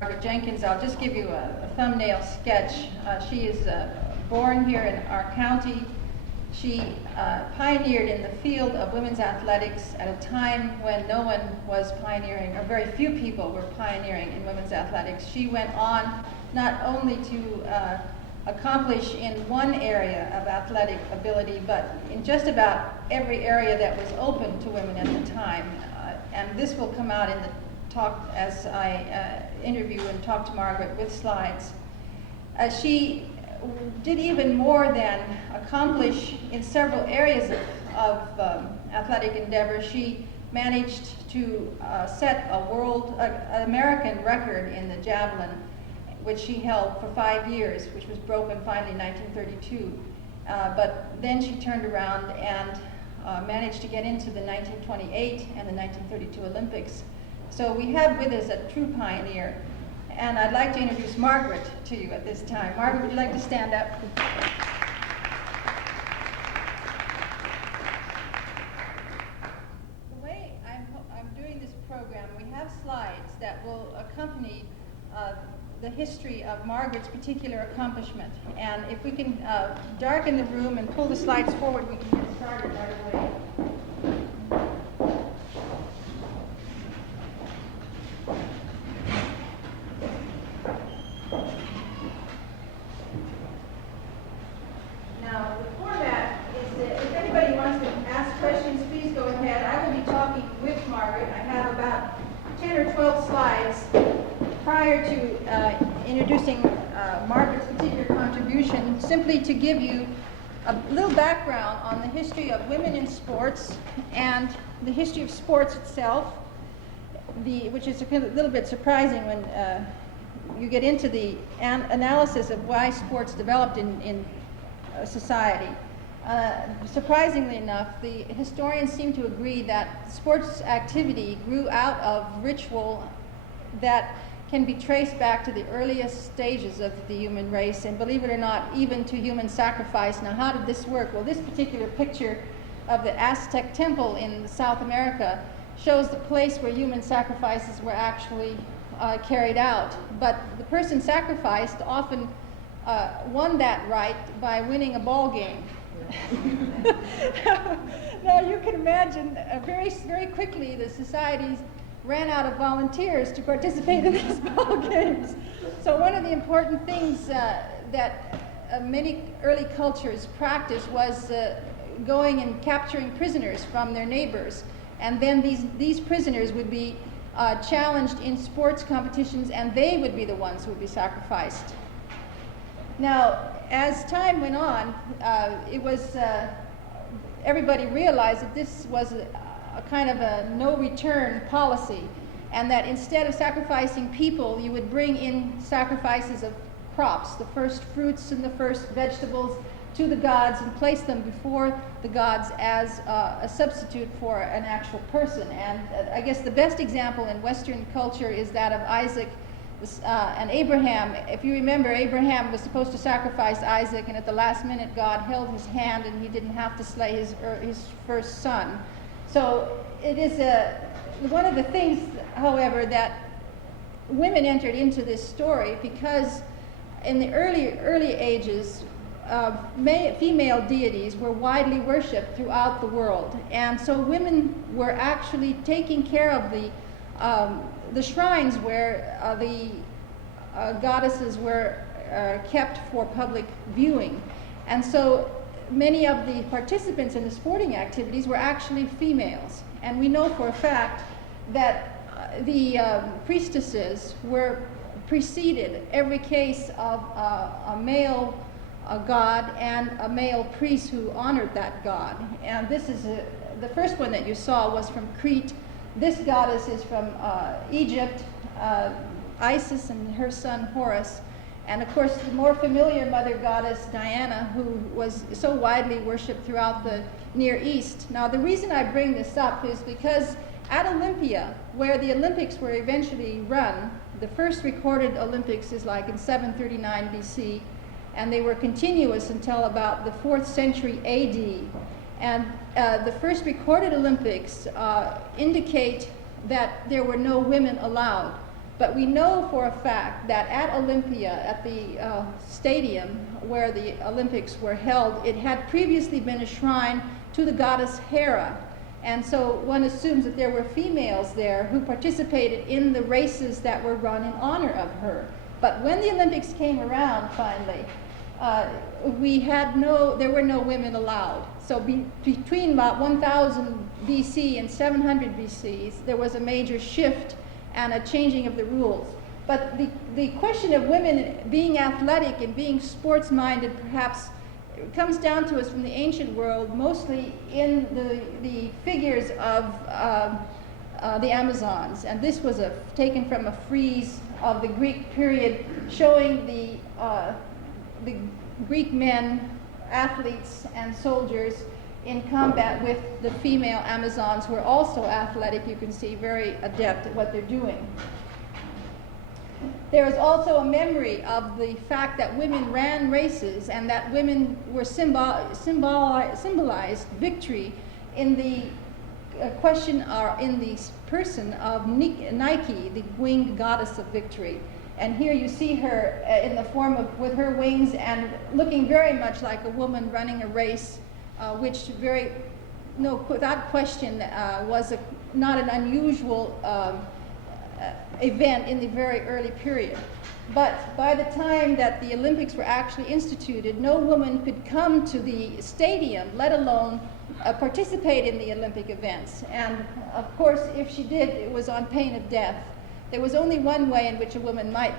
Margaret Jenkins. I'll just give you a thumbnail sketch. She is born here in our county. She pioneered in the field of women's athletics at a time when no one was pioneering, or very few people were pioneering in women's athletics. She went on not only to accomplish in one area of athletic ability, but in just about every area that was open to women at the time. And this will come out in the talk as I interview and talk to Margaret with slides. She did even more than accomplish in several areas of athletic endeavor. She managed to set an American record in the javelin, which she held for 5 years, which was broken finally in 1932. But then she turned around and managed to get into the 1928 and the 1932 Olympics. So we have with us a true pioneer. And I'd like to introduce Margaret to you at this time. Margaret, would you like to stand up? The way I'm doing this program, we have slides that will accompany the history of Margaret's particular accomplishment. And if we can darken the room and pull the slides forward, we can get started right away. Now, the format is that if anybody wants to ask questions, please go ahead. I will be talking with Margaret. I have about 10 or 12 slides prior to introducing Margaret's particular contribution, simply to give you a little background on the history of women in sports and the history of sports itself, which is a little bit surprising when you get into the analysis of why sports developed in society. Surprisingly enough, the historians seem to agree that sports activity grew out of ritual that can be traced back to the earliest stages of the human race, and believe it or not, even to human sacrifice. Now, how did this work? Well, this particular picture of the Aztec temple in South America shows the place where human sacrifices were actually carried out. But the person sacrificed often won that right by winning a ball game. Now you can imagine very, very quickly the societies ran out of volunteers to participate in these ball games. So one of the important things that many early cultures practiced was going and capturing prisoners from their neighbors. And then these prisoners would be challenged in sports competitions, and they would be the ones who would be sacrificed. Now, as time went on, everybody realized that this was a kind of a no-return policy, and that instead of sacrificing people, you would bring in sacrifices of crops, the first fruits and the first vegetables, to the gods and place them before the gods as a substitute for an actual person. And I guess the best example in Western culture is that of Isaac and Abraham. If you remember, Abraham was supposed to sacrifice Isaac, and at the last minute God held his hand and he didn't have to slay his first son. So it is one of the things, however, that women entered into this story because in the early ages, female deities were widely worshipped throughout the world, and so women were actually taking care of the shrines where the goddesses were kept for public viewing. And so many of the participants in the sporting activities were actually females. And we know for a fact that the priestesses preceded every case of a male god and a male priest who honored that god. And this is the first one that you saw was from Crete. This goddess is from Egypt, Isis and her son Horus. And of course, the more familiar mother goddess Diana, who was so widely worshipped throughout the Near East. Now, the reason I bring this up is because at Olympia, where the Olympics were eventually run, the first recorded Olympics is like in 739 BC, and they were continuous until about the 4th century AD. And the first recorded Olympics indicate that there were no women allowed. But we know for a fact that at Olympia, at the stadium where the Olympics were held, it had previously been a shrine to the goddess Hera. And so one assumes that there were females there who participated in the races that were run in honor of her. But when the Olympics came around finally, there were no women allowed. So between about 1000 BC and 700 BC, there was a major shift and a changing of the rules. But the question of women being athletic and being sports-minded perhaps comes down to us from the ancient world, mostly in the figures of the Amazons. And this was taken from a frieze of the Greek period showing the Greek men, athletes and soldiers in combat with the female Amazons, who are also athletic, you can see, very adept at what they're doing. There is also a memory of the fact that women ran races and that women were symbolized victory in the question or in the person of Nike, the winged goddess of victory. And here you see her in the form of, with her wings and looking very much like a woman running a race, which without question was not an unusual event in the very early period. But by the time that the Olympics were actually instituted, no woman could come to the stadium, let alone participate in the Olympic events. And of course, if she did, it was on pain of death. There was only one way in which a woman might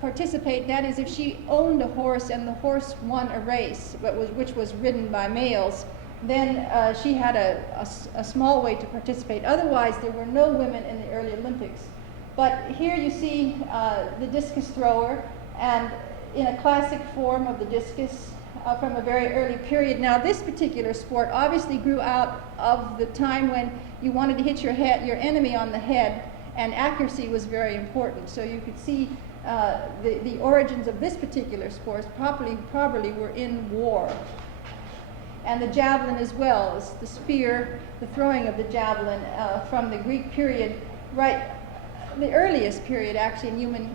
participate, that is if she owned a horse and the horse won a race, which was ridden by males, then she had a small way to participate. Otherwise, there were no women in the early Olympics. But here you see the discus thrower, and in a classic form of the discus from a very early period. Now, this particular sport obviously grew out of the time when you wanted to hit your enemy on the head, and accuracy was very important. So you could see the origins of this particular sport probably were in war. And the javelin as well, is the spear, the throwing of the javelin from the Greek period, right, the earliest period actually in human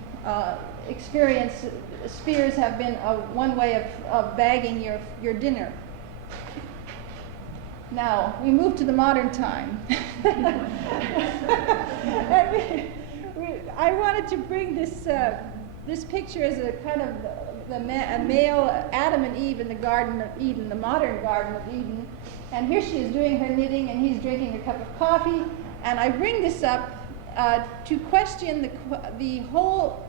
experience. Spears have been one way of bagging your dinner. Now, we move to the modern time. I wanted to bring this picture as a kind of a male Adam and Eve in the Garden of Eden, the modern Garden of Eden. And here she is doing her knitting and he's drinking a cup of coffee. And I bring this up to question the whole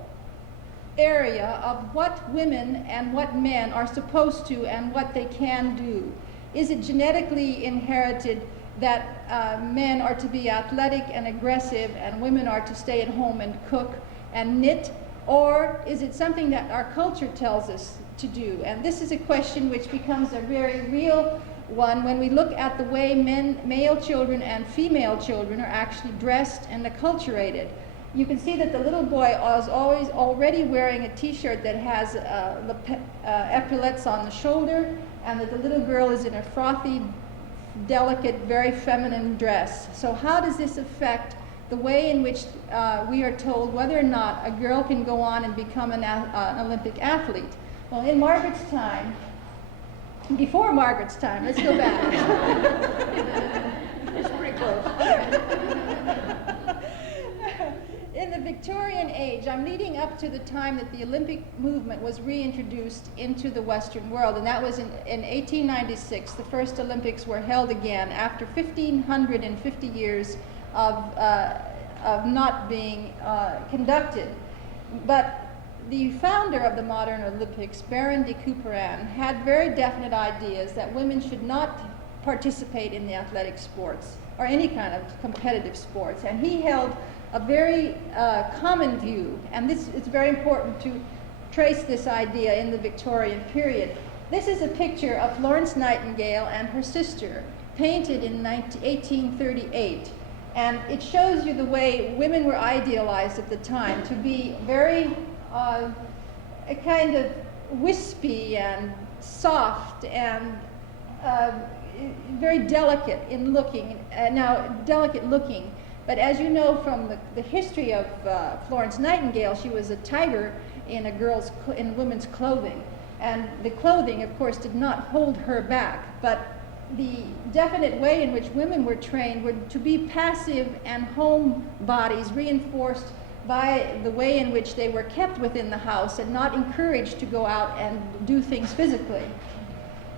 area of what women and what men are supposed to and what they can do. Is it genetically inherited that men are to be athletic and aggressive and women are to stay at home and cook and knit? Or is it something that our culture tells us to do? And this is a question which becomes a very real one when we look at the way male children and female children are actually dressed and acculturated. You can see that the little boy is already wearing a t-shirt that has epaulettes on the shoulder, and that the little girl is in a frothy, delicate, very feminine dress. So how does this affect the way in which we are told whether or not a girl can go on and become an Olympic athlete? Well, in Margaret's time, before Margaret's time, let's go back. It's pretty close. In the Victorian age, I'm leading up to the time that the Olympic movement was reintroduced into the Western world, and that was in 1896. The first Olympics were held again after 1,550 years of not being conducted. But the founder of the modern Olympics, Baron de Couperin, had very definite ideas that women should not participate in the athletic sports or any kind of competitive sports, and he held a very common view, and it's very important to trace this idea in the Victorian period. This is a picture of Florence Nightingale and her sister, painted in 1838, and it shows you the way women were idealized at the time to be very a kind of wispy and soft and very delicate in looking, delicate looking. But as you know from the history of Florence Nightingale, she was a tiger in in women's clothing. And the clothing, of course, did not hold her back. But the definite way in which women were trained were to be passive and home bodies, reinforced by the way in which they were kept within the house and not encouraged to go out and do things physically.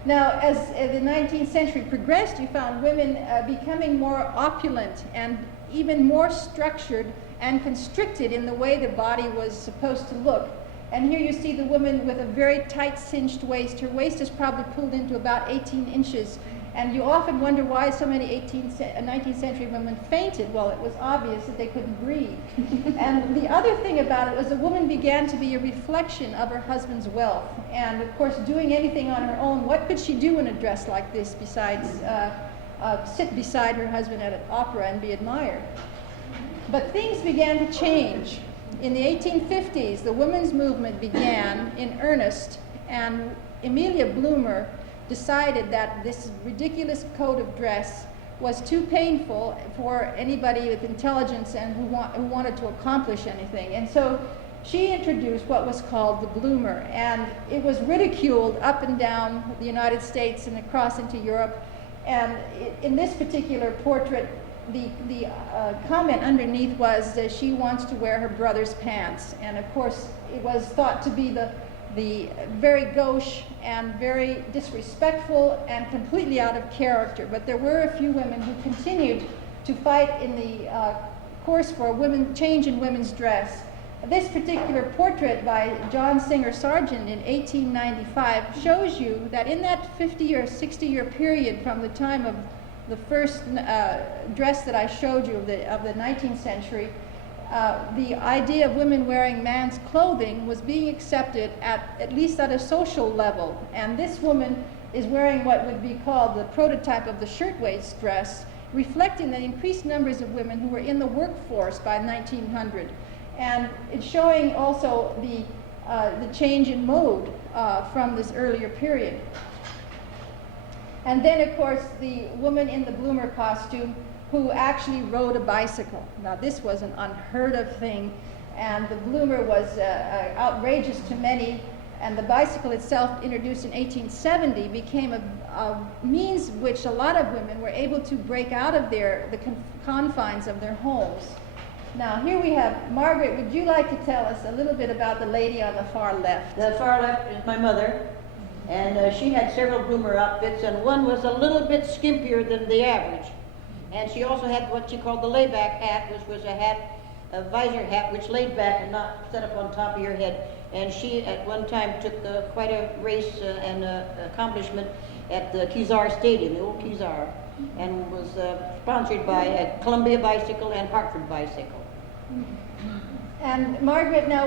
Now, as the 19th century progressed, you found women becoming more opulent and even more structured and constricted in the way the body was supposed to look. And here you see the woman with a very tight cinched waist. Her waist is probably pulled into about 18 inches. And you often wonder why so many 19th century women fainted. Well, it was obvious that they couldn't breathe. And the other thing about it was the woman began to be a reflection of her husband's wealth. And of course, doing anything on her own, what could she do in a dress like this besides sit beside her husband at an opera and be admired? But things began to change. In the 1850s, the women's movement began in earnest, and Emilia Bloomer decided that this ridiculous code of dress was too painful for anybody with intelligence and who wanted to accomplish anything. And so she introduced what was called the bloomer, and it was ridiculed up and down the United States and across into Europe. And in this particular portrait, the comment underneath was that she wants to wear her brother's pants. And of course, it was thought to be the very gauche and very disrespectful and completely out of character. But there were a few women who continued to fight in the course for a change in women's dress. This particular portrait by John Singer Sargent in 1895 shows you that in that 50 or 60-year period from the time of the first dress that I showed you of the 19th century, the idea of women wearing man's clothing was being accepted at least at a social level. And this woman is wearing what would be called the prototype of the shirtwaist dress, reflecting the increased numbers of women who were in the workforce by 1900. And it's showing also the change in mode from this earlier period. And then, of course, the woman in the bloomer costume who actually rode a bicycle. Now, this was an unheard of thing, and the bloomer was outrageous to many, and the bicycle itself, introduced in 1870, became a means which a lot of women were able to break out of the confines of their homes. Now, here we have Margaret. Would you like to tell us a little bit about the lady on the far left? The far left is my mother, and she had several bloomer outfits, and one was a little bit skimpier than the average. And she also had what she called the layback hat, which was a visor hat, which laid back and not set up on top of your head. And she, at one time, took quite a race and accomplishment at the Kezar Stadium, the old Kezar, and was sponsored by Columbia Bicycle and Hartford Bicycle. And Margaret, now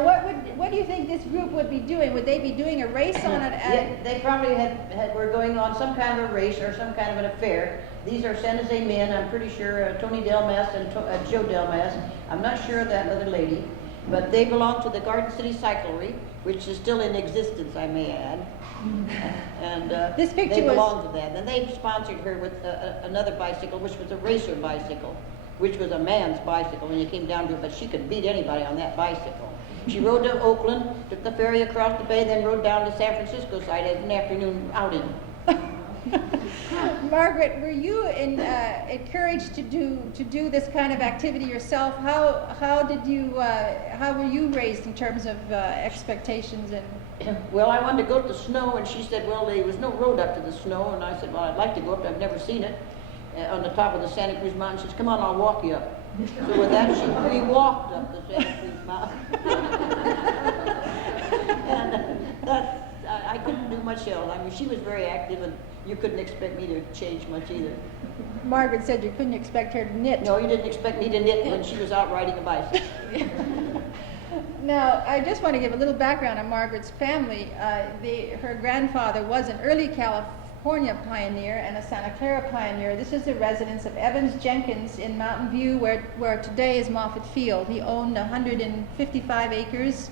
what do you think this group would be doing? Would they be doing a race on it? Yeah, they probably were going on some kind of a race or some kind of an affair. These are San Jose men. I'm pretty sure Tony Delmas and Joe Delmas. I'm not sure of that other lady, but they belong to the Garden City Cyclery, which is still in existence, I may add. And this picture they belong to that. And they sponsored her with another bicycle, which was a racer bicycle, which was a man's bicycle when you came down to it, but she could beat anybody on that bicycle. She rode to Oakland, took the ferry across the bay, then rode down to San Francisco side as an afternoon outing. Margaret, were you encouraged to do this kind of activity yourself? How were you raised in terms of expectations and? Well, I wanted to go to the snow, and she said, well, there was no road up to the snow, and I said, well, I'd like to go up. I've never seen it. On the top of the Santa Cruz Mountain. She says, come on, I'll walk you up. So with that, we walked up the Santa Cruz Mountain. And I couldn't do much else. I mean, she was very active, and you couldn't expect me to change much either. Margaret said you couldn't expect her to knit. No, you didn't expect me to knit when she was out riding a bicycle. Now, I just want to give a little background on Margaret's family. Her grandfather was an early California pioneer and a Santa Clara pioneer. This is the residence of Evans Jenkins in Mountain View, where today is Moffett Field. He owned 155 acres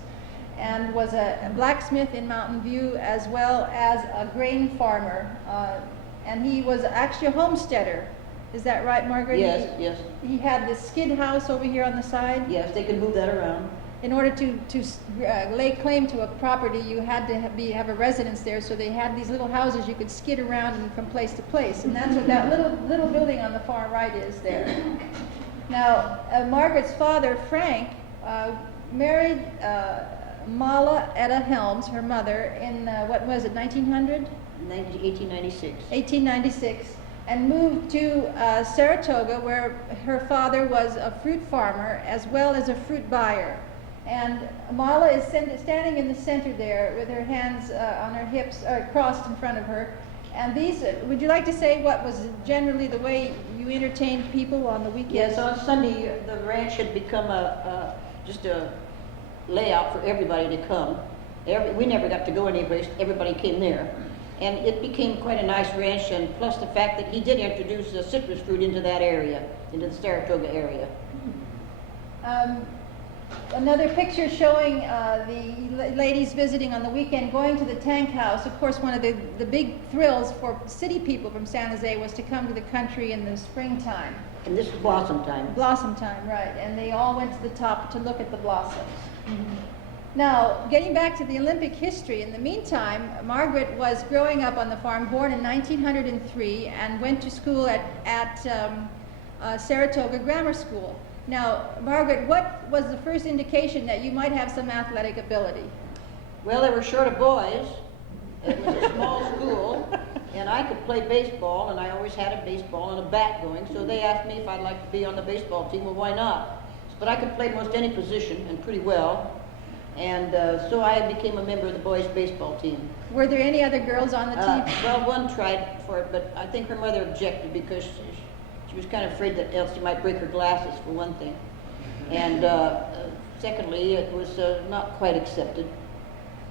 and was a blacksmith in Mountain View as well as a grain farmer. And he was actually a homesteader. Is that right, Margaret? Yes, yes, He had this skid house over here on the side. yes, they can move that around. In order to lay claim to a property, you had to have a residence there, so they had these little houses you could skid around and from place to place, and that's what that little building on the far right is there. Now, Margaret's father, Frank, married Mala Etta Helms, her mother, in, what was it, 1900? 1896. 1896, and moved to Saratoga, where her father was a fruit farmer as well as a fruit buyer. And Mala is standing in the center there with her hands on her hips, crossed in front of her. And these, would you like to say what was generally the way you entertained people on the weekends? Yes, on Sunday, the ranch had become just a layout for everybody to come. We never got to go anywhere, everybody came there. And it became quite a nice ranch, and plus the fact that he did introduce the citrus fruit into that area, into the Saratoga area. Another picture showing the ladies visiting on the weekend going to the tank house. Of course, one of the big thrills for city people from San Jose was to come to the country in the springtime. And this is blossom time. Blossom time, right. And they all went to the top to look at the blossoms. Now, getting back to the Olympic history, in the meantime, Margaret was growing up on the farm, born in 1903, and went to school at Saratoga Grammar School. Now, Margaret, what was the first indication that you might have some athletic ability? Well, they were short of boys. It was a small school, and I could play baseball, and I always had a baseball and a bat going, so they asked me if I'd like to be on the baseball team. Well, why not? But I could play most any position, and pretty well. And so I became a member of the boys' baseball team. Were there any other girls on the team? Well, one tried for it, but I think her mother objected because she was kind of afraid that else she might break her glasses, for one thing. And secondly, it was not quite accepted.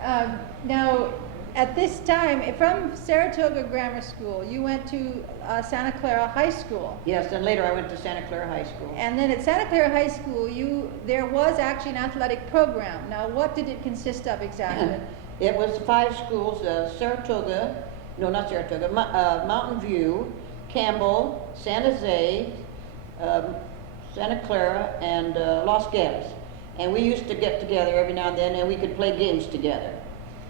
Now, at this time, from Saratoga Grammar School, you went to Santa Clara High School. Yes, and later I went to Santa Clara High School. And then at Santa Clara High School, there was actually an athletic program. Now, what did it consist of exactly? It was 5 schools, Saratoga, no, not Saratoga, Mountain View, Campbell, San Jose, Santa Clara, and Los Gatos. And we used to get together every now and then, and we could play games together.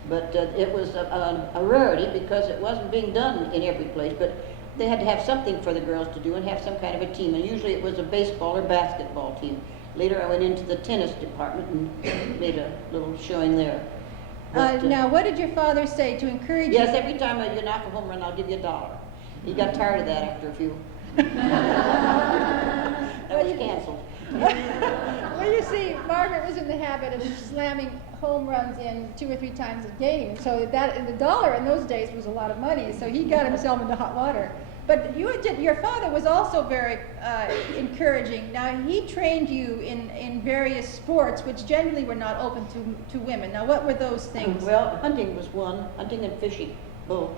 But it was a rarity because it wasn't being done in every place. But they had to have something for the girls to do and have some kind of a team. And usually it was a baseball or basketball team. Later I went into the tennis department and made a little showing there. But, now, what did your father say to encourage you? yes, every time you knock a home run, I'll give you $1. He got tired of that after a few. That was canceled. Well, you see, Margaret was in the habit of slamming home runs in 2 or 3 times a game. So that $1 in those days was a lot of money. So he got himself into hot water. But your father was also very encouraging. Now, he trained you in various sports, which generally were not open to women. Now, what were those things? Well, hunting was one, hunting and fishing, both.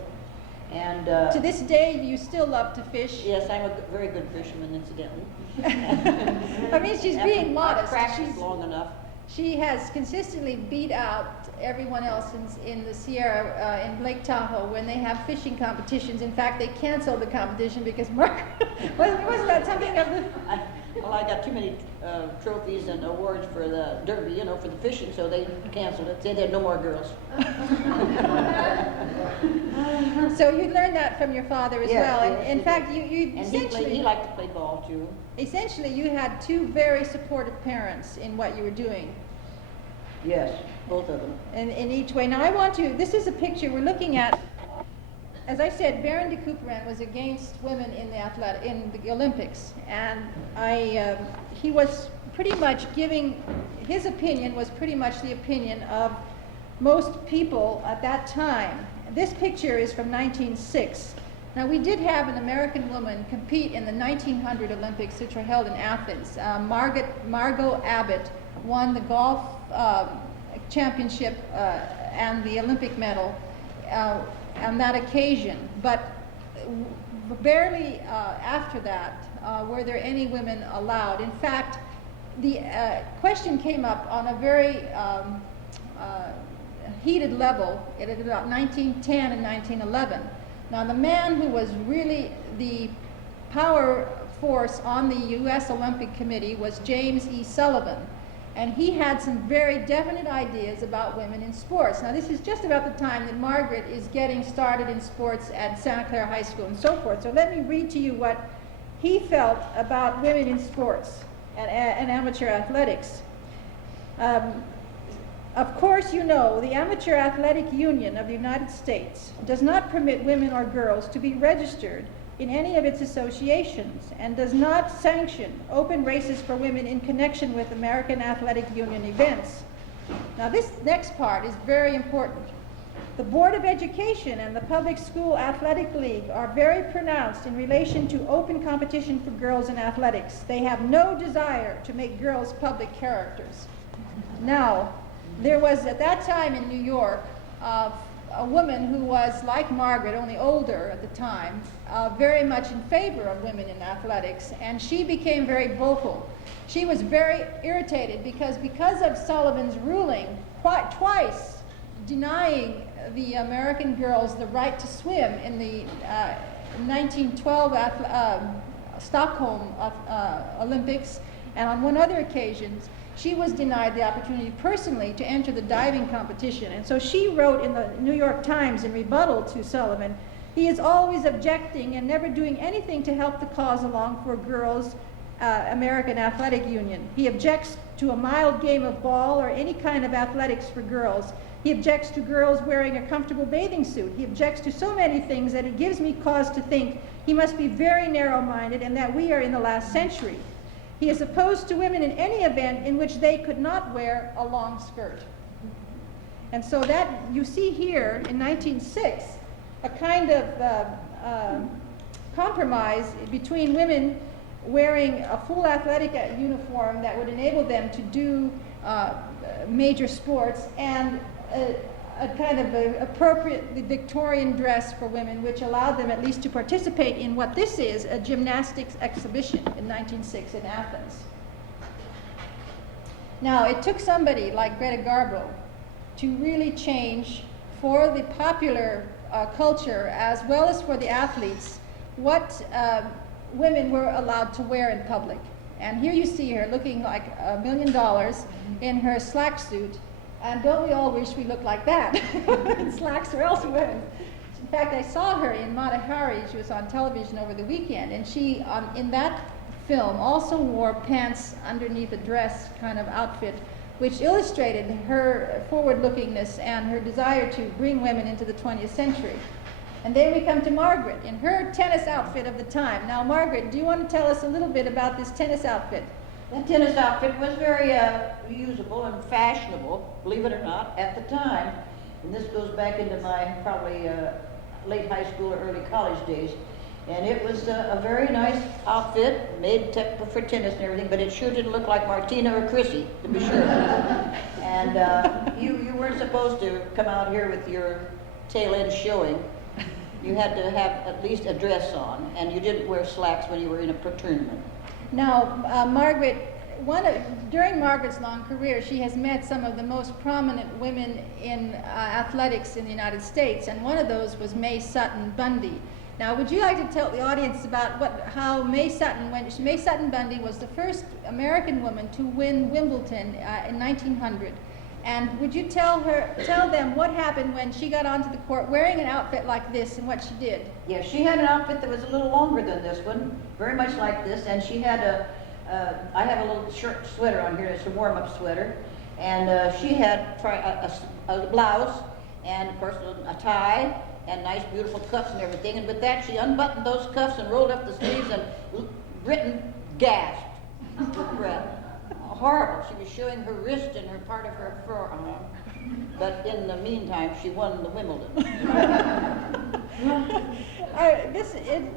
And to this day, you still love to fish? yes, I'm a very good fisherman, incidentally. I mean, she's being modest. Practiced long enough. She has consistently beat out everyone else in the Sierra, in Lake Tahoe, when they have fishing competitions. In fact, they canceled the competition because Margaret, wasn't that something of the... Well, I got too many trophies and awards for the derby, for the fishing, so they canceled it. Said they had no more girls. So you learned that from your father as well. Yes, And in fact, you and essentially... he liked to play ball, too. Essentially, you had 2 very supportive parents in what you were doing. Yes, both of them. In each way. Now, this is a picture we're looking at. As I said, Baron de Couperin was against women in the Olympics, and he was pretty much his opinion was pretty much the opinion of most people at that time. This picture is from 1906. Now, we did have an American woman compete in the 1900 Olympics, which were held in Athens. Margot Abbott won the golf championship and the Olympic medal on that occasion, but barely after that were there any women allowed. In fact, the question came up on a very heated level at about 1910 and 1911. Now, the man who was really the power force on the U.S. Olympic Committee was James E. Sullivan. And he had some very definite ideas about women in sports. Now, this is just about the time that Margaret is getting started in sports at Santa Clara High School and so forth. So let me read to you what he felt about women in sports and amateur athletics. Of course, you know, the Amateur Athletic Union of the United States does not permit women or girls to be registered in any of its associations and does not sanction open races for women in connection with American Athletic Union events. Now, this next part is very important. The Board of Education and the Public School Athletic League are very pronounced in relation to open competition for girls in athletics. They have no desire to make girls public characters. Now, there was at that time in New York a woman who was like Margaret, only older at the time, very much in favor of women in athletics, and she became very vocal. She was very irritated because of Sullivan's ruling, twice denying the American girls the right to swim in the 1912 Stockholm Olympics, and on one other occasion, she was denied the opportunity personally to enter the diving competition. And so she wrote in the New York Times in rebuttal to Sullivan, he is always objecting and never doing anything to help the cause along for girls' American Athletic Union. He objects to a mild game of ball or any kind of athletics for girls. He objects to girls wearing a comfortable bathing suit. He objects to so many things that it gives me cause to think he must be very narrow-minded and that we are in the last century. He is opposed to women in any event in which they could not wear a long skirt. And so that you see here in 1906 a kind of compromise between women wearing a full athletic uniform that would enable them to do major sports and a kind of appropriately Victorian dress for women, which allowed them at least to participate in what this is, a gymnastics exhibition in 1906 in Athens. Now, it took somebody like Greta Garbo to really change for the popular culture as well as for the athletes what women were allowed to wear in public. And here you see her looking like $1 million in her slack suit. And don't we all wish we looked like that in slacks or elsewhere? In fact, I saw her in Mata Hari. She was on television over the weekend, and she, in that film, also wore pants underneath a dress kind of outfit, which illustrated her forward-lookingness and her desire to bring women into the 20th century. And then we come to Margaret in her tennis outfit of the time. Now, Margaret, do you want to tell us a little bit about this tennis outfit? That tennis outfit was very usable and fashionable, believe it or not, at the time. And this goes back into my probably late high school or early college days. And it was a very nice outfit, made for tennis and everything, but it sure didn't look like Martina or Chrissy, to be sure. And you weren't supposed to come out here with your tail end showing. You had to have at least a dress on, and you didn't wear slacks when you were in a tournament. Now, Margaret, during Margaret's long career, she has met some of the most prominent women in athletics in the United States, and one of those was May Sutton Bundy. Now, would you like to tell the audience about how May Sutton Bundy was the first American woman to win Wimbledon in 1900? And would you tell them what happened when she got onto the court wearing an outfit like this and what she did? Yeah, she had an outfit that was a little longer than this one, very much like this, and she had I have a little short sweater on here, it's a warm-up sweater, and she had a blouse, and of course a tie, and nice beautiful cuffs and everything, and with that she unbuttoned those cuffs and rolled up the sleeves, and Britain gasped with breath. Horrible. She was showing her wrist and her part of her forearm, but in the meantime she won the Wimbledon.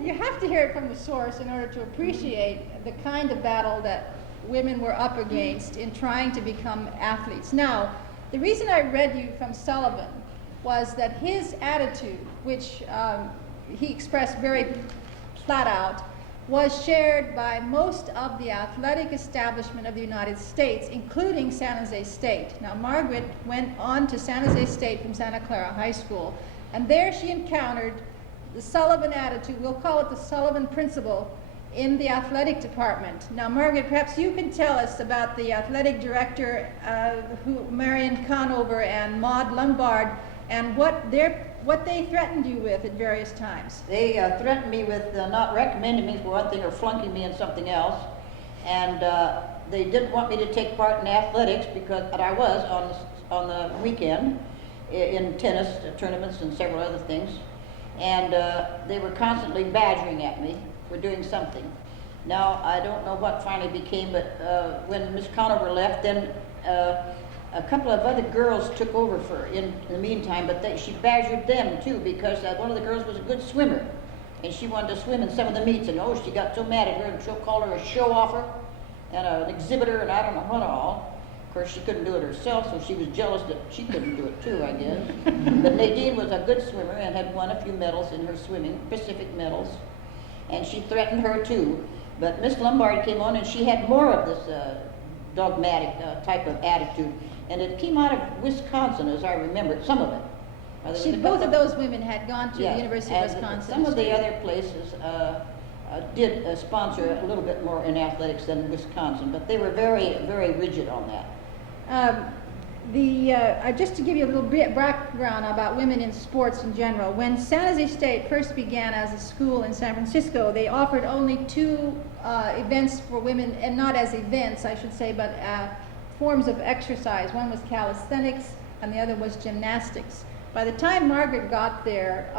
You have to hear it from the source in order to appreciate the kind of battle that women were up against in trying to become athletes. Now, the reason I read you from Sullivan was that his attitude, which he expressed very flat out, was shared by most of the athletic establishment of the United States, including San Jose State. Now, Margaret went on to San Jose State from Santa Clara High School, and there she encountered the Sullivan attitude, we'll call it the Sullivan principle, in the athletic department. Now, Margaret, perhaps you can tell us about the athletic director, Marion Conover and Maud Lombard, and what they threatened you with at various times. They threatened me with not recommending me for one thing or flunking me in something else. And they didn't want me to take part in athletics because I was on the weekend in tennis tournaments and several other things. And they were constantly badgering at me for doing something. Now, I don't know what finally became, but when Miss Conover left, then a couple of other girls took over for in the meantime, but she badgered them too because one of the girls was a good swimmer. And she wanted to swim in some of the meets, and she got so mad at her, and she'll call her a show-offer and an exhibitor, and I don't know what all. Of course, she couldn't do it herself, so she was jealous that she couldn't do it too, I guess. But Nadine was a good swimmer and had won a few medals in her swimming, Pacific medals, and she threatened her too. But Miss Lombard came on, and she had more of this dogmatic type of attitude, and it came out of Wisconsin, as I remember, some of it. Both of those women had gone to Yeah, the University of Wisconsin. Some of the other places did sponsor a little bit more in athletics than Wisconsin, but they were very, very rigid on that. Just to give you a little bit background about women in sports in general, when San Jose State first began as a school in San Francisco, they offered only 2 events for women, and not as events, I should say, but forms of exercise. One was calisthenics, and the other was gymnastics. By the time Margaret got there,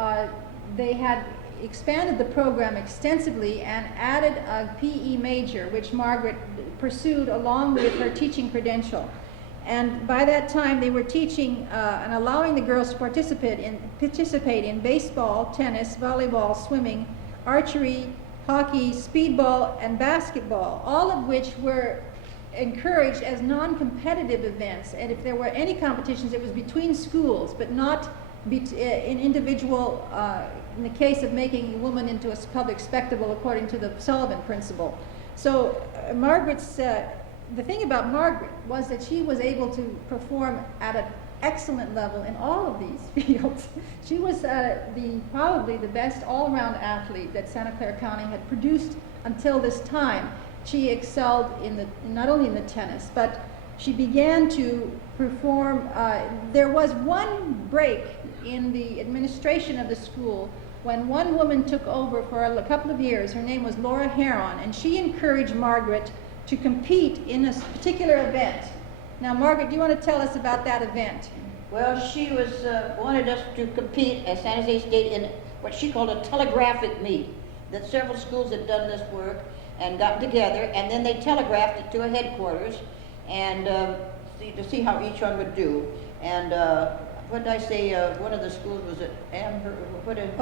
they had expanded the program extensively and added a PE major, which Margaret pursued along with her teaching credential. And by that time, they were teaching and allowing the girls to participate in baseball, tennis, volleyball, swimming, archery, hockey, speedball, and basketball, all of which were encouraged as non-competitive events. And if there were any competitions, it was between schools, but not in individual, in the case of making a woman into a public spectacle according to the Sullivan principle. So the thing about Margaret was that she was able to perform at an excellent level in all of these fields. She was probably the best all-around athlete that Santa Clara County had produced until this time. She excelled not only in the tennis, but she began to perform. There was one break in the administration of the school when one woman took over for a couple of years. Her name was Laura Heron, and she encouraged Margaret to compete in a particular event. Now, Margaret, do you want to tell us about that event? Well, she wanted us to compete at San Jose State in what she called a telegraphic meet, that several schools had done this work and got together, and then they telegraphed it to a headquarters and to see how each one would do. And what did I say? One of the schools was at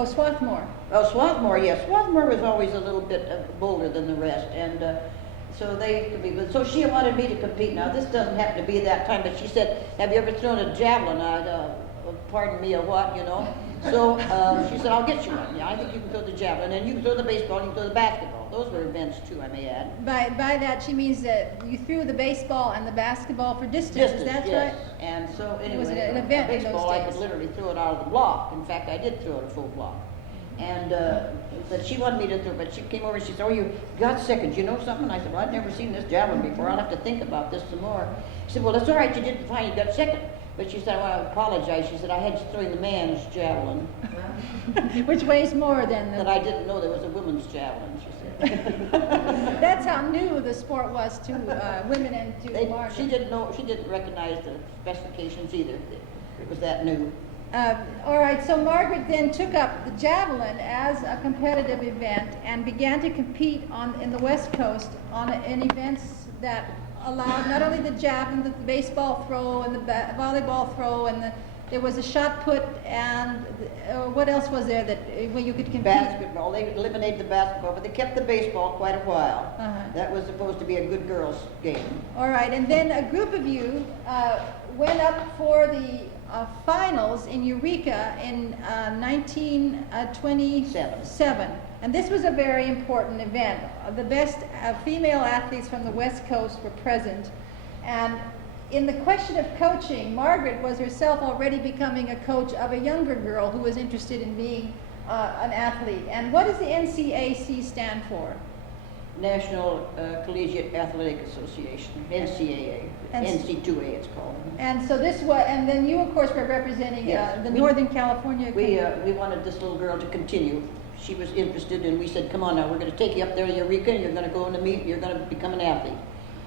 Swarthmore. Oh, Swarthmore, yes. Swarthmore was always a little bit bolder than the rest, and so they could be. But so she wanted me to compete. Now this doesn't happen to be that time, but she said, "Have you ever thrown a javelin?" Pardon me, a what? You know. So she said, "I'll get you one. Yeah, I think you can throw the javelin, and you can throw the baseball, and you can throw the basketball. Those were events too, I may add." By that she means that you threw the baseball and the basketball for distance. Is that yes. right? And so anyway, it was an event in those baseball I days. could literally throw it out of the block. In fact, I did throw it a full block. And but she wanted me to throw, but she came over and she said, "Oh, you got second. You know something?" And I said, "Well, I'd never seen this javelin before. I'll have to think about this some more." She said, "Well, that's all right. You did fine. You got second." But she said, "I want to apologize." She said, "I had you throwing the man's javelin." Which weighs more than the... That I didn't know there was a women's javelin, she said. That's how new the sport was to women and to Margaret. She didn't recognize the specifications either. It was that new. All right, so Margaret then took up the javelin as a competitive event and began to compete in the West Coast in events that allowed not only the javelin, the baseball throw and the volleyball throw, and there was a shot put, and what else was there where you could compete? Basketball. They eliminated the basketball, but they kept the baseball quite a while. That was supposed to be a good girls' game. All right, and then a group of you went up for the finals in Eureka in 1927. And this was a very important event. The best female athletes from the West Coast were present. And in the question of coaching, Margaret was herself already becoming a coach of a younger girl who was interested in being an athlete. And what does the NCAC stand for? National Collegiate Athletic Association, NCAA, And NC2A it's called. And so this was, and then you, of course, were representing Yes, the Northern California. We wanted this little girl to continue. She was interested, and we said, come on now, we're going to take you up there to Eureka, and you're going to go in the meet, and you're going to become an athlete.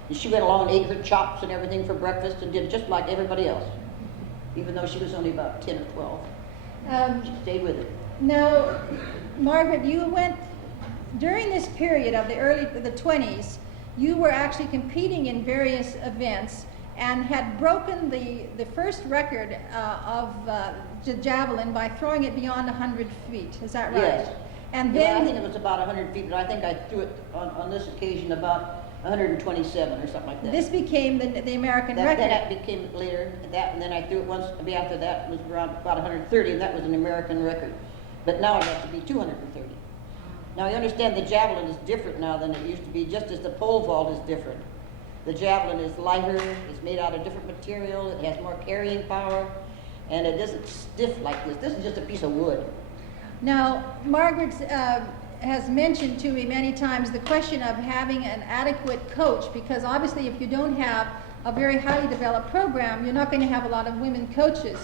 And she went along and ate her chops and everything for breakfast and did just like everybody else, even though she was only about 10 or 12. She stayed with it. Now, Margaret, you went, during this period of the 20s, you were actually competing in various events and had broken the first record of the javelin by throwing it beyond 100 feet. Is that right? Yes. And Yeah, then I think it was about 100 feet, but I think I threw it on this occasion about 127 or something like that. this became the American record. That became later, and then I threw it once, after that was around about 130, and that was an American record. But now it has to be 230. Now you understand the javelin is different now than it used to be, just as the pole vault is different. The javelin is lighter, it's made out of different material, it has more carrying power, and it isn't stiff like this. This is just a piece of wood. Now, Margaret has mentioned to me many times the question of having an adequate coach, because obviously if you don't have a very highly developed program, you're not going to have a lot of women coaches.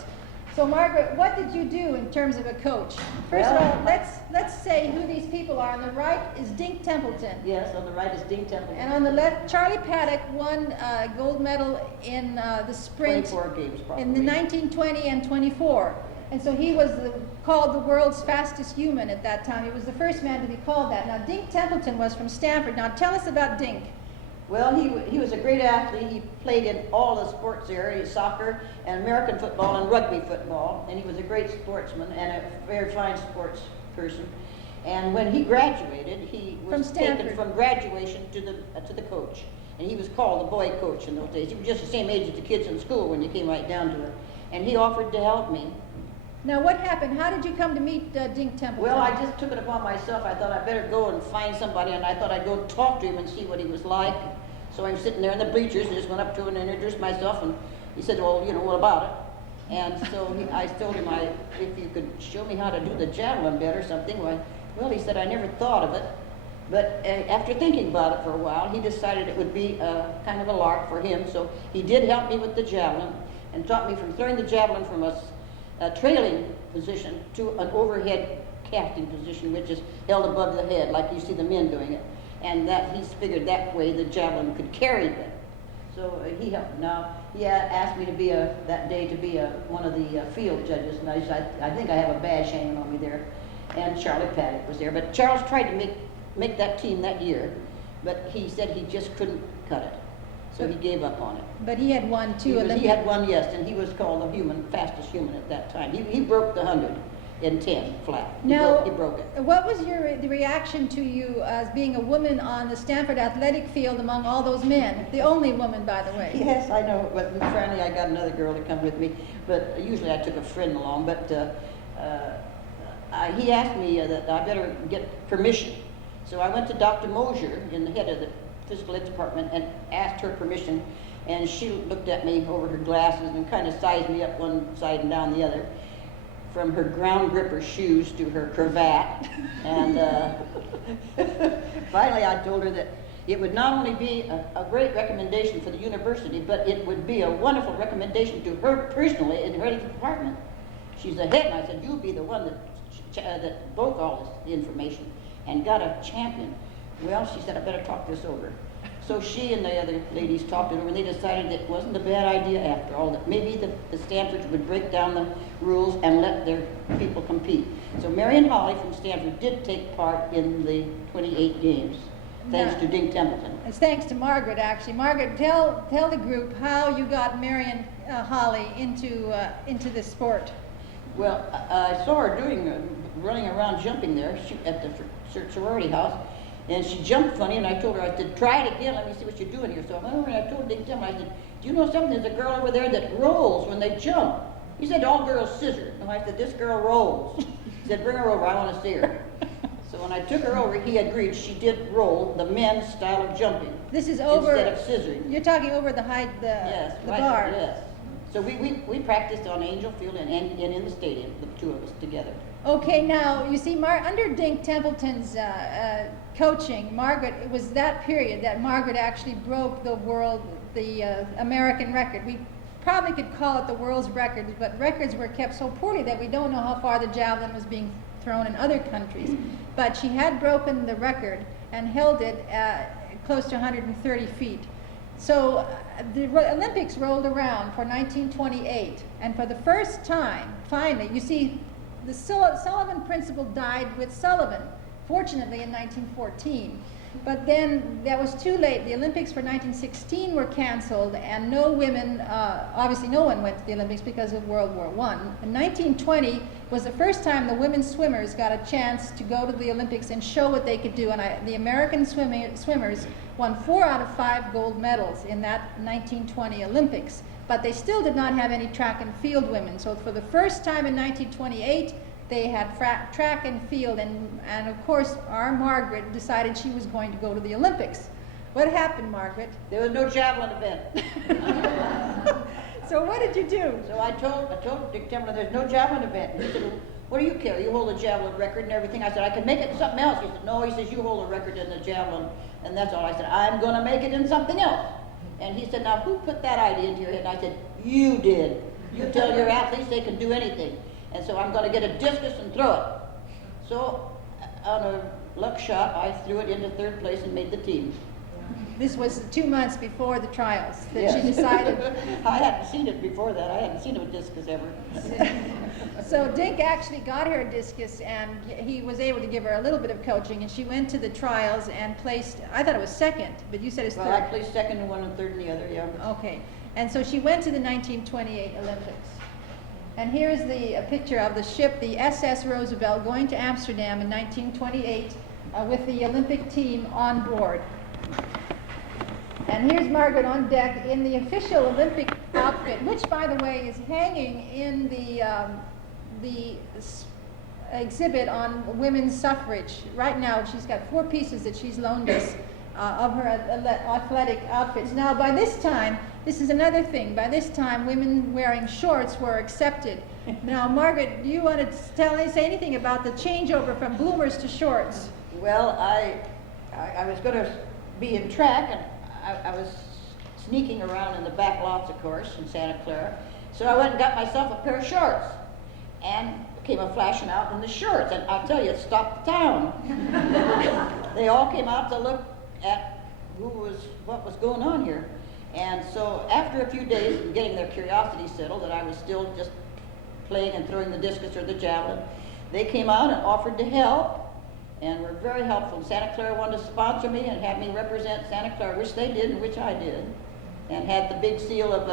So Margaret, what did you do in terms of a coach? First of all, let's say who these people are. On the right is Dink Templeton. Yes, on the right is Dink Templeton. And on the left, Charlie Paddock won gold medal in the sprint 24 games probably. in the 1920 and 24. And so he was called the world's fastest human at that time. He was the first man to be called that. Now, Dink Templeton was from Stanford. Now, tell us about Dink. Well, he was a great athlete. He played in all the sports areas, soccer and American football and rugby football, and he was a great sportsman and a very fine sports person. And when he graduated, he was taken from graduation to the coach, and he was called the boy coach in those days. He was just the same age as the kids in school when you came right down to it, and he offered to help me. Now, what happened? How did you come to meet Dink Templeton? Well, I just took it upon myself. I thought I'd better go and find somebody, and I thought I'd go talk to him and see what he was like. So I'm sitting there in the bleachers, and just went up to him and introduced myself, and he said, well, you know, what about it? And so I told him, if you could show me how to do the javelin better or something. Well, he said, I never thought of it. But after thinking about it for a while, he decided it would be kind of a lark for him. So he did help me with the javelin and taught me from throwing the javelin from a trailing position to an overhead casting position, which is held above the head, like you see the men doing it. And that he's figured that way the javelin could carry them. So he helped. Now, he asked me to be that day to be one of the field judges, and I think I have a badge hanging on me there. And Charlie Paddock was there. But Charles tried to make that team that year, but he said he just couldn't cut it. So he gave up on it. But he had won too. He had won, yes, and he was called the fastest human at that time. He broke the 100 in 10 flat. He broke it. What was the reaction to you as being a woman on the Stanford athletic field among all those men? The only woman, by the way. Yes, I know, but finally I got another girl to come with me. But usually I took a friend along, but he asked me that I better get permission. So I went to Dr. Mosier, the head of the physical ed department, and asked her permission. And she looked at me over her glasses and kind of sized me up one side and down the other, from her ground gripper shoes to her cravat. And finally I told her that it would not only be a great recommendation for the university, but it would be a wonderful recommendation to her personally in her department. She's the head, and I said, you'll be the one that broke all this information and got a champion. Well, she said, I better talk this over. So she and the other ladies talked it over, and they decided it wasn't a bad idea after all, that maybe the Stanfords would break down the rules and let their people compete. So Marion Holly from Stanford did take part in the 28 games, thanks to Dink Templeton. It's thanks to Margaret, actually. Margaret, tell the group how you got Marion Holly into this sport. Well, I saw her running around jumping there at the sorority house. And she jumped funny, and I told her, I said, try it again, let me see what you're doing here. So I went over and I told Dink Templeton, I said, do you know something? There's a girl over there that rolls when they jump. He said, all girls scissor. And I said, this girl rolls. He said, bring her over, I want to see her. So when I took her over, he agreed she did roll the men's style of jumping. This is over, instead of scissoring. You're talking over the height, yes, the right, bar. Yes. So we practiced on Angel Field and in the stadium, the two of us together. Okay, now you see, under Dink Templeton's coaching, Margaret, it was that period that Margaret actually broke the American record. We probably could call it the world's record, but records were kept so poorly that we don't know how far the javelin was being thrown in other countries. But she had broken the record and held it close to 130 feet. So the Olympics rolled around for 1928, and for the first time, finally, you see, the Sullivan principle died with Sullivan, fortunately in 1914. But then that was too late. The Olympics for 1916 were canceled, and no women, obviously no one went to the Olympics because of World War I. In 1920 was the first time the women swimmers got a chance to go to the Olympics and show what they could do. And the American swimmers won 4 out of 5 gold medals in that 1920 Olympics. But they still did not have any track and field women. So for the first time in 1928, they had track and field, and of course our Margaret decided she was going to go to the Olympics. What happened, Margaret? There was no javelin event. So what did you do? So I told Dick Templeton, there's no javelin event. And he said, well, what do you care? You hold a javelin record and everything. I said, I can make it in something else. He said, no, he says, you hold a record in the javelin, and that's all. I said, I'm going to make it in something else. And he said, now who put that idea into your head? And I said, you did. You tell your athletes they can do anything. And so I'm going to get a discus and throw it. So on a luck shot, I threw it into 3rd place and made the team. This was 2 months before the trials that Yes. she decided. I hadn't seen it before that. I hadn't seen a discus ever. So Dink actually got her a discus, and he was able to give her a little bit of coaching, and she went to the trials and placed, I thought it was 2nd, but you said it's 3rd. Well, I placed 2nd in one and 3rd in the other, yeah. Okay, and so she went to the 1928 Olympics. And here's a picture of the ship, the SS Roosevelt, going to Amsterdam in 1928 with the Olympic team on board. And here's Margaret on deck in the official Olympic outfit, which, by the way, is hanging in the exhibit on women's suffrage. Right now, she's got 4 pieces that she's loaned us of her athletic outfits. Now, by this time, this is another thing. By this time, women wearing shorts were accepted. Now, Margaret, do you want to say anything about the changeover from bloomers to shorts? Well, I was going to be in track, and I was sneaking around in the back lots, of course, in Santa Clara. So I went and got myself a pair of shorts, and came a flashing out in the shorts, and I'll tell you, it stopped the town. They all came out to look at what was going on here. And so after a few days of getting their curiosity settled that I was still just playing and throwing the discus or the javelin, they came out and offered to help, and were very helpful. Santa Clara wanted to sponsor me and have me represent Santa Clara, which they did and which I did, and had the big seal of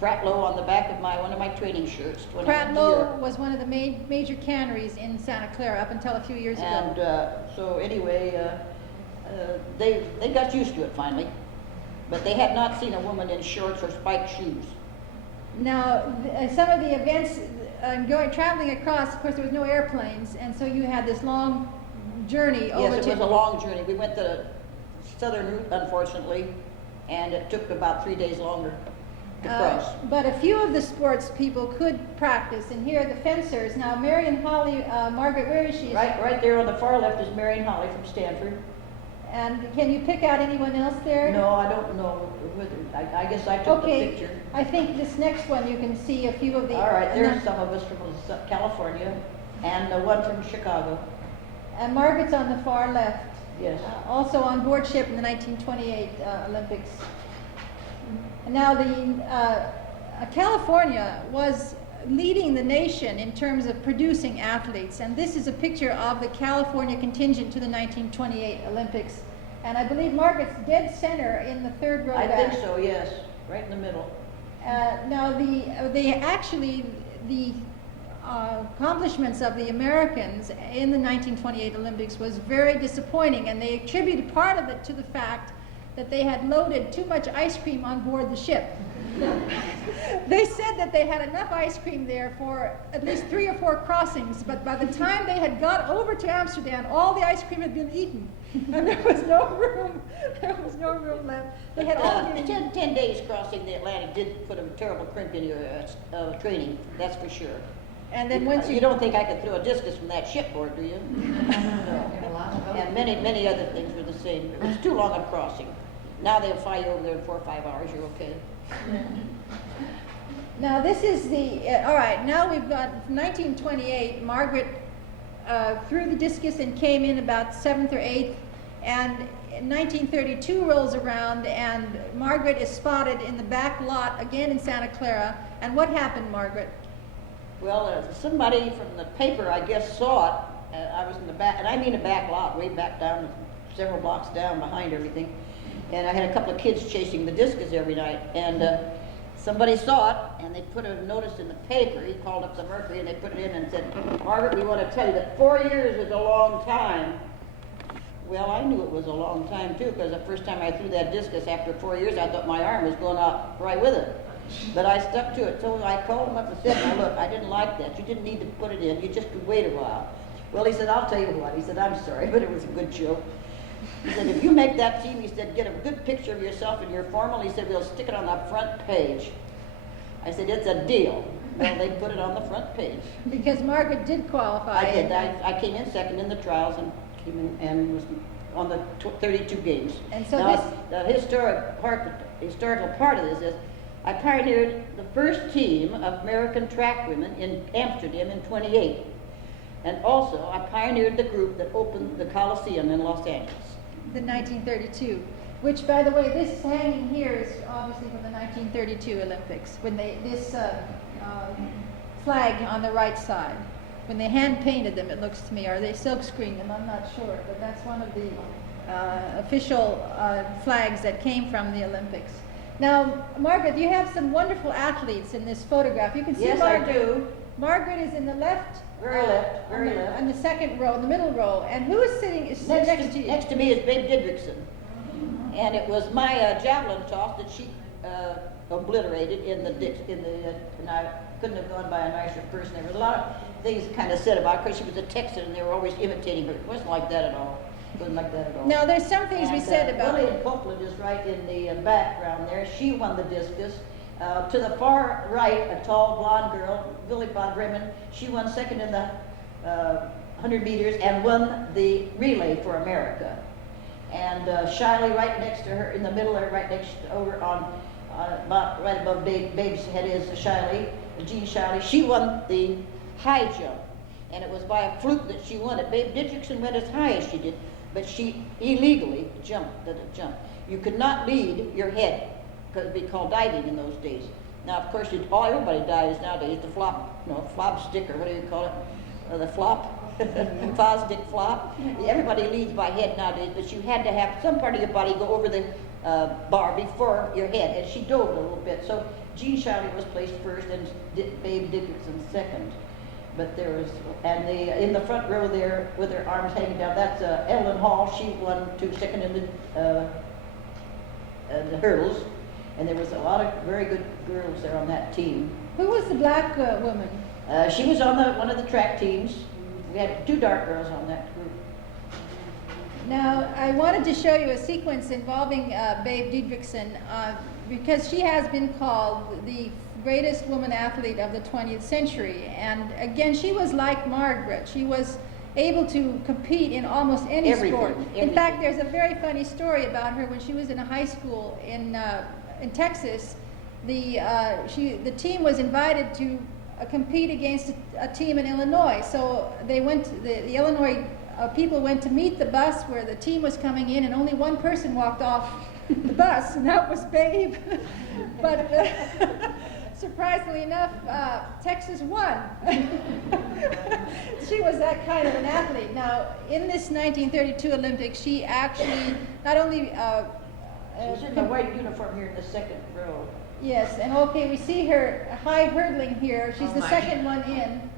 Pratlow on the back of one of my training shirts. Pratlow was one of the major canneries in Santa Clara up until a few years ago. And so anyway, they got used to it finally, but they had not seen a woman in shorts or spiked shoes. Now, some of the events traveling across, of course, there was no airplanes, and so you had this long journey over. Yes, it was a long journey. We went the southern route, unfortunately, and it took about 3 days longer to cross. But a few of the sports people could practice, and here are the fencers. Now, Marion Holly, Margaret, where is she? Right there on the far left is Marion Holly from Stanford. And can you pick out anyone else there? No, I don't know. I guess I took the picture. I think this next one you can see a few of the... All right, there's some of us from California, and one from Chicago. And Margaret's on the far left. Yes. Also on board ship in the 1928 Olympics. Now, California was leading the nation in terms of producing athletes, and this is a picture of the California contingent to the 1928 Olympics. And I believe Margaret's dead center in the 3rd row. I think so, yes, right in the middle. Now, the accomplishments of the Americans in the 1928 Olympics was very disappointing, and they attributed part of it to the fact that they had loaded too much ice cream on board the ship. They said that they had enough ice cream there for at least 3 or 4 crossings, but by the time they had got over to Amsterdam, all the ice cream had been eaten, and there was no room. There was no room left. They had all 10 days crossing the Atlantic did put a terrible crimp in your training, that's for sure. And then once You don't think I could throw a discus from that shipboard, do you? No. And many other things were the same. It was too long a crossing. Now they'll fly you over there in 4 or 5 hours, you're okay. Now this is the, all right, now we've got 1928, Margaret threw the discus and came in about 7th or 8th, and 1932 rolls around and Margaret is spotted in the back lot again in Santa Clara. And what happened, Margaret? Well, somebody from the paper, I guess, saw it. I was in the back, and I mean a back lot, way back down, several blocks down behind everything. And I had a couple of kids chasing the discus every night. And somebody saw it, and they put a notice in the paper. He called up the Mercury, and they put it in and said, Margaret, we want to tell you that 4 years is a long time. Well, I knew it was a long time, too, because the first time I threw that discus after 4 years, I thought my arm was going out right with it. But I stuck to it. So I called him up and said, now look, I didn't like that. You didn't need to put it in. You just could wait a while. Well, he said, I'll tell you what. He said, I'm sorry, but it was a good joke. He said, if you make that team, he said, get a good picture of yourself in your formal. He said, we'll stick it on the front page. I said, it's a deal. Well, they put it on the front page. Because Margaret did qualify. I did. I came in second in the trials and came in and was on the 32 games. And so now, this... the historical part of this is I pioneered the first team of American track women in Amsterdam in 28. And also, I pioneered the group that opened the Coliseum in Los Angeles. The 1932, which, by the way, this hanging here is obviously from the 1932 Olympics, when this flag on the right side. When they hand-painted them, it looks to me, or they silk-screened them, I'm not sure, but that's one of the official flags that came from the Olympics. Now, Margaret, you have some wonderful athletes in this photograph. You can see yes, Margaret. I do. Margaret is in the left. Very left, very left. On the second row, the middle row. And who is sitting next to you? Next to me is Babe Didrikson. And it was my javelin toss that she obliterated in the and I couldn't have gone by a nicer person. There was a lot of things kind of said about her because she was a Texan and they were always imitating her. It wasn't like that at all. It wasn't like that at all. Now, there's some things we said about Lillian Copeland is right in the background there. She won the discus. To the far right, a tall blonde girl, Billy von Bremen, she won second in the 100 meters and won the relay for America. And Shiley right next to her, in the middle there, right next over on, right above Babe's head is Shiley, Jean Shiley. She won the high jump, and it was by a fluke that she won it. Babe Didrikson went as high as she did, but she illegally did a jump. You could not lead your head, because it'd be called diving in those days. Now, of course, everybody dives nowadays. The flop stick, or what do you call it? The flop, Fosdick flop. Everybody leads by head nowadays, but you had to have some part of your body go over the bar before your head, and she dove a little bit. So Jean Shiley was placed first, and Babe Dickerson second. But there was, and in the front row there, with her arms hanging down, that's Evelyn Hall. She won second in the hurdles. And there was a lot of very good girls there on that team. Who was the black woman? She was on one of the track teams. We had 2 dark girls on that group. Now, I wanted to show you a sequence involving Babe Didrikson because she has been called the greatest woman athlete of the 20th century. And again, she was like Margaret. She was able to compete in almost any sport. In fact, there's a very funny story about her when she was in a high school in Texas. The team was invited to compete against a team in Illinois. So they went. The Illinois people went to meet the bus where the team was coming in, and only one person walked off the bus, and that was Babe. But surprisingly enough, Texas won. She was that kind of an athlete. Now, in this 1932 Olympics, she actually not only she's in the white uniform here in the second row. Yes, and okay, we see her high hurdling here. She's the second one in.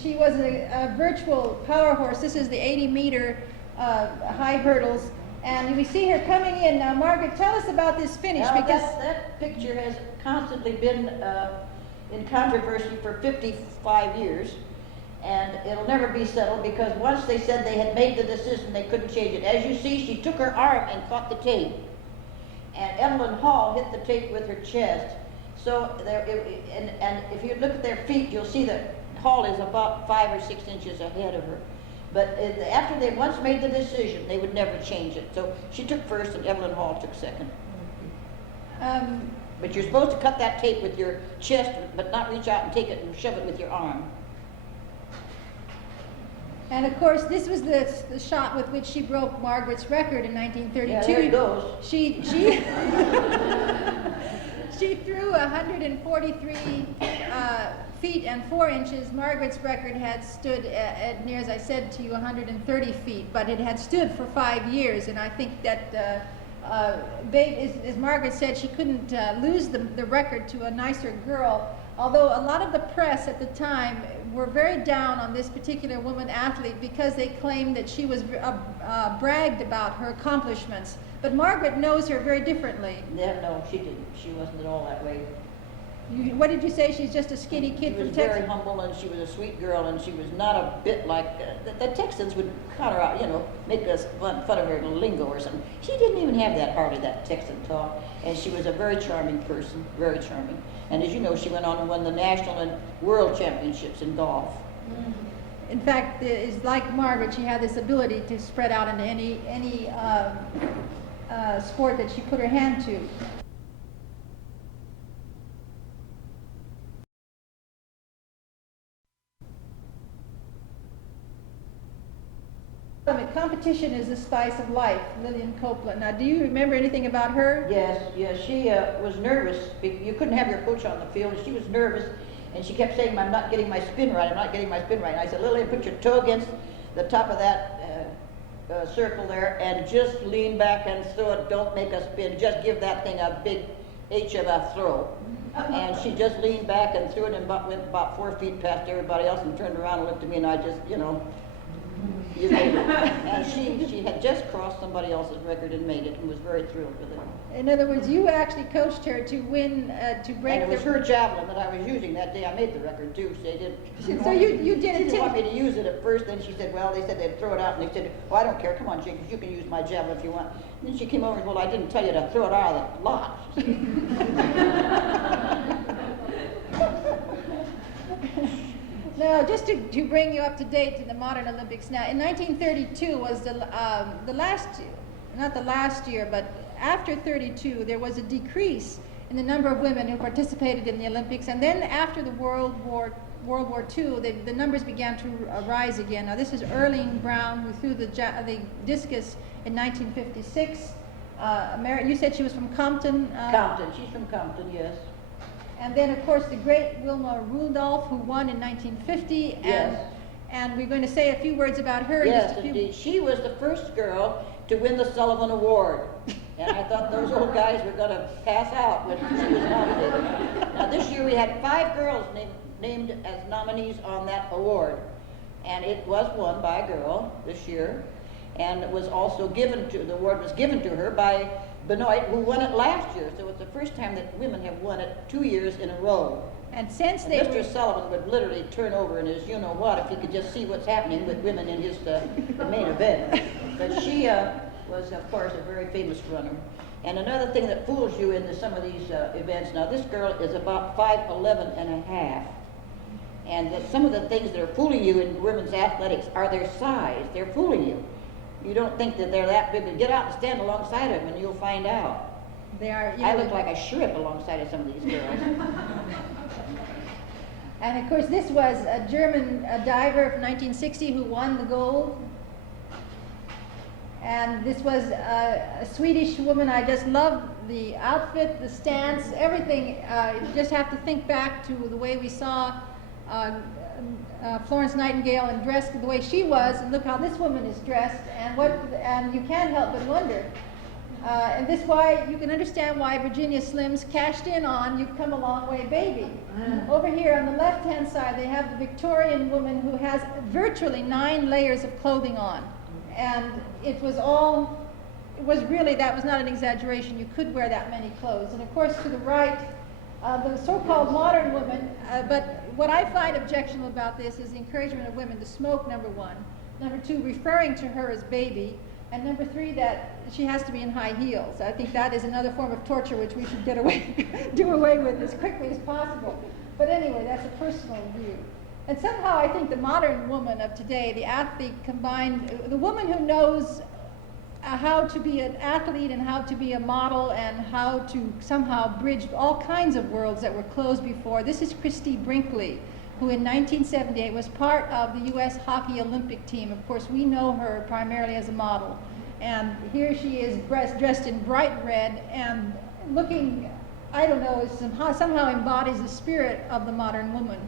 She was a virtual power horse. This is the 80-meter high hurdles. And we see her coming in. Now, Margaret, tell us about this finish. Now, because that picture has constantly been in controversy for 55 years. And it'll never be settled because once they said they had made the decision, they couldn't change it. As you see, she took her arm and caught the tape. And Evelyn Hall hit the tape with her chest. So there, and if you look at their feet, you'll see that Hall is about 5 or 6 inches ahead of her. But after they once made the decision, they would never change it. So she took first, and Evelyn Hall took second. But you're supposed to cut that tape with your chest, but not reach out and take it and shove it with your arm. And of course, this was the shot with which she broke Margaret's record in 1932. Yeah, there it goes. She she threw 143 feet and 4 inches. Margaret's record had stood at near, as I said to you, 130 feet, but it had stood for 5 years. And I think that, as Margaret said, she couldn't lose the record to a nicer girl. Although a lot of the press at the time were very down on this particular woman athlete because they claimed that she was bragged about her accomplishments. But Margaret knows her very differently. Yeah, no, she didn't. She wasn't at all that way. What did you say? She's just a skinny kid from Texas? She was very humble, and she was a sweet girl, and she was not a bit like the Texans would cut her out, you know, make us fun of her lingo or something. She didn't even have that hardly that Texan talk, and she was a very charming person, very charming. And as you know, she went on and won the national and world championships in golf. In fact, it's like Margaret, she had this ability to spread out into any sport that she put her hand to. Competition is the spice of life, Lillian Copeland. Now, do you remember anything about her? Yes, she was nervous. You couldn't have your coach on the field. She was nervous, and she kept saying, I'm not getting my spin right, I'm not getting my spin right. And I said, Lillian, put your toe against the top of that circle there, and just lean back and throw it. Don't make a spin. Just give that thing a big H of a throw. And she just leaned back and threw it and went about 4 feet past everybody else and turned around and looked at me, and I just, you know, and she had just crossed somebody else's record and made it, and was very thrilled with it. In other words, you actually coached her to win, to break. And it was her javelin that I was using that day. I made the record too. So they did. So you did it. She didn't want me to use it at first. Then she said, "Well, they said they'd throw it out," and they said, "Well, I don't care. Come on, Jenkins, you can use my javelin if you want." And then she came over and, "Well, I didn't tell you to throw it out of the lot." Now, just to bring you up to date to the modern Olympics. Now, in 1932 was the last, not the last year, but after 32, there was a decrease in the number of women who participated in the Olympics. And then after the World War II, the numbers began to rise again. Now, this is Erling Brown, who threw the discus in 1956. You said she was from Compton? Compton. She's from Compton, yes. And then, of course, the great Wilma Rudolph, who won in 1950. Yes. And we're going to say a few words about her. Yes, indeed. She was the first girl to win the Sullivan Award. And I thought those old guys were going to pass out when she was nominated. Now, this year we had 5 girls named as nominees on that award. And it was won by a girl this year. And it was also the award was given to her by Benoit, who won it last year. So it's the first time that women have won it 2 years in a row. And since and Mr. Sullivan would literally turn over in his you-know-what if he could just see what's happening with women in his main event. But she was, of course, a very famous runner. And another thing that fools you in some of these events, now this girl is about 5'11" and a half. And some of the things that are fooling you in women's athletics are their size. They're fooling you. You don't think that they're that big, but get out and stand alongside them and you'll find out. They are. I look like a shrimp alongside of some of these girls. And of course, this was a German diver from 1960 who won the gold. And this was a Swedish woman. I just love the outfit, the stance, everything. You just have to think back to the way we saw Florence Nightingale and dressed the way she was, and look how this woman is dressed, and you can't help but wonder. And this why you can understand why Virginia Slims cashed in on "You've Come a Long Way, Baby." Over here on the left-hand side, they have the Victorian woman who has virtually 9 layers of clothing on, and that was not an exaggeration. You could wear that many clothes. And of course, to the right, the so-called modern woman, but what I find objectionable about this is the encouragement of women to smoke, number 1. Number 2, referring to her as baby. And number 3, that she has to be in high heels. I think that is another form of torture which we should do away with as quickly as possible. But anyway, that's a personal view. And somehow I think the modern woman of today, the athlete combined, the woman who knows how to be an athlete and how to be a model and how to somehow bridge all kinds of worlds that were closed before. This is Christy Brinkley, who in 1978 was part of the U.S. Hockey Olympic team. Of course, we know her primarily as a model. And here she is dressed in bright red and looking, I don't know, somehow embodies the spirit of the modern woman.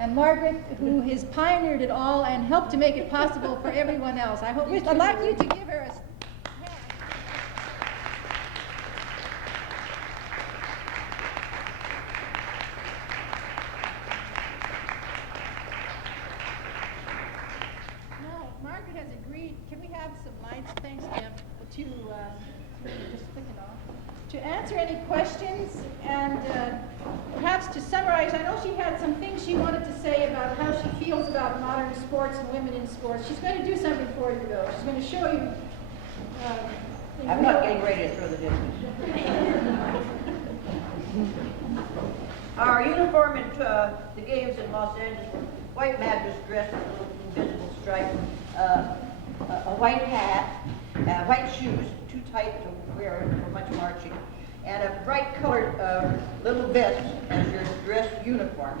And Margaret, who has pioneered it all and helped to make it possible for everyone else. I'd like you to give her a hand. Now, Margaret has agreed. Can we have some lights? Thanks, Tim. Just click it off. To answer any questions and perhaps to summarize, I know she had some things she wanted to say about how she feels about modern sports and women in sports. She's going to do something for you, though. She's going to show you. I'm not getting ready to throw the discus. Our uniform at the games in Los Angeles were white madras dress with a little invisible stripe, a white hat, white shoes, too tight to wear for much marching, and a bright colored little vest as your dress uniform.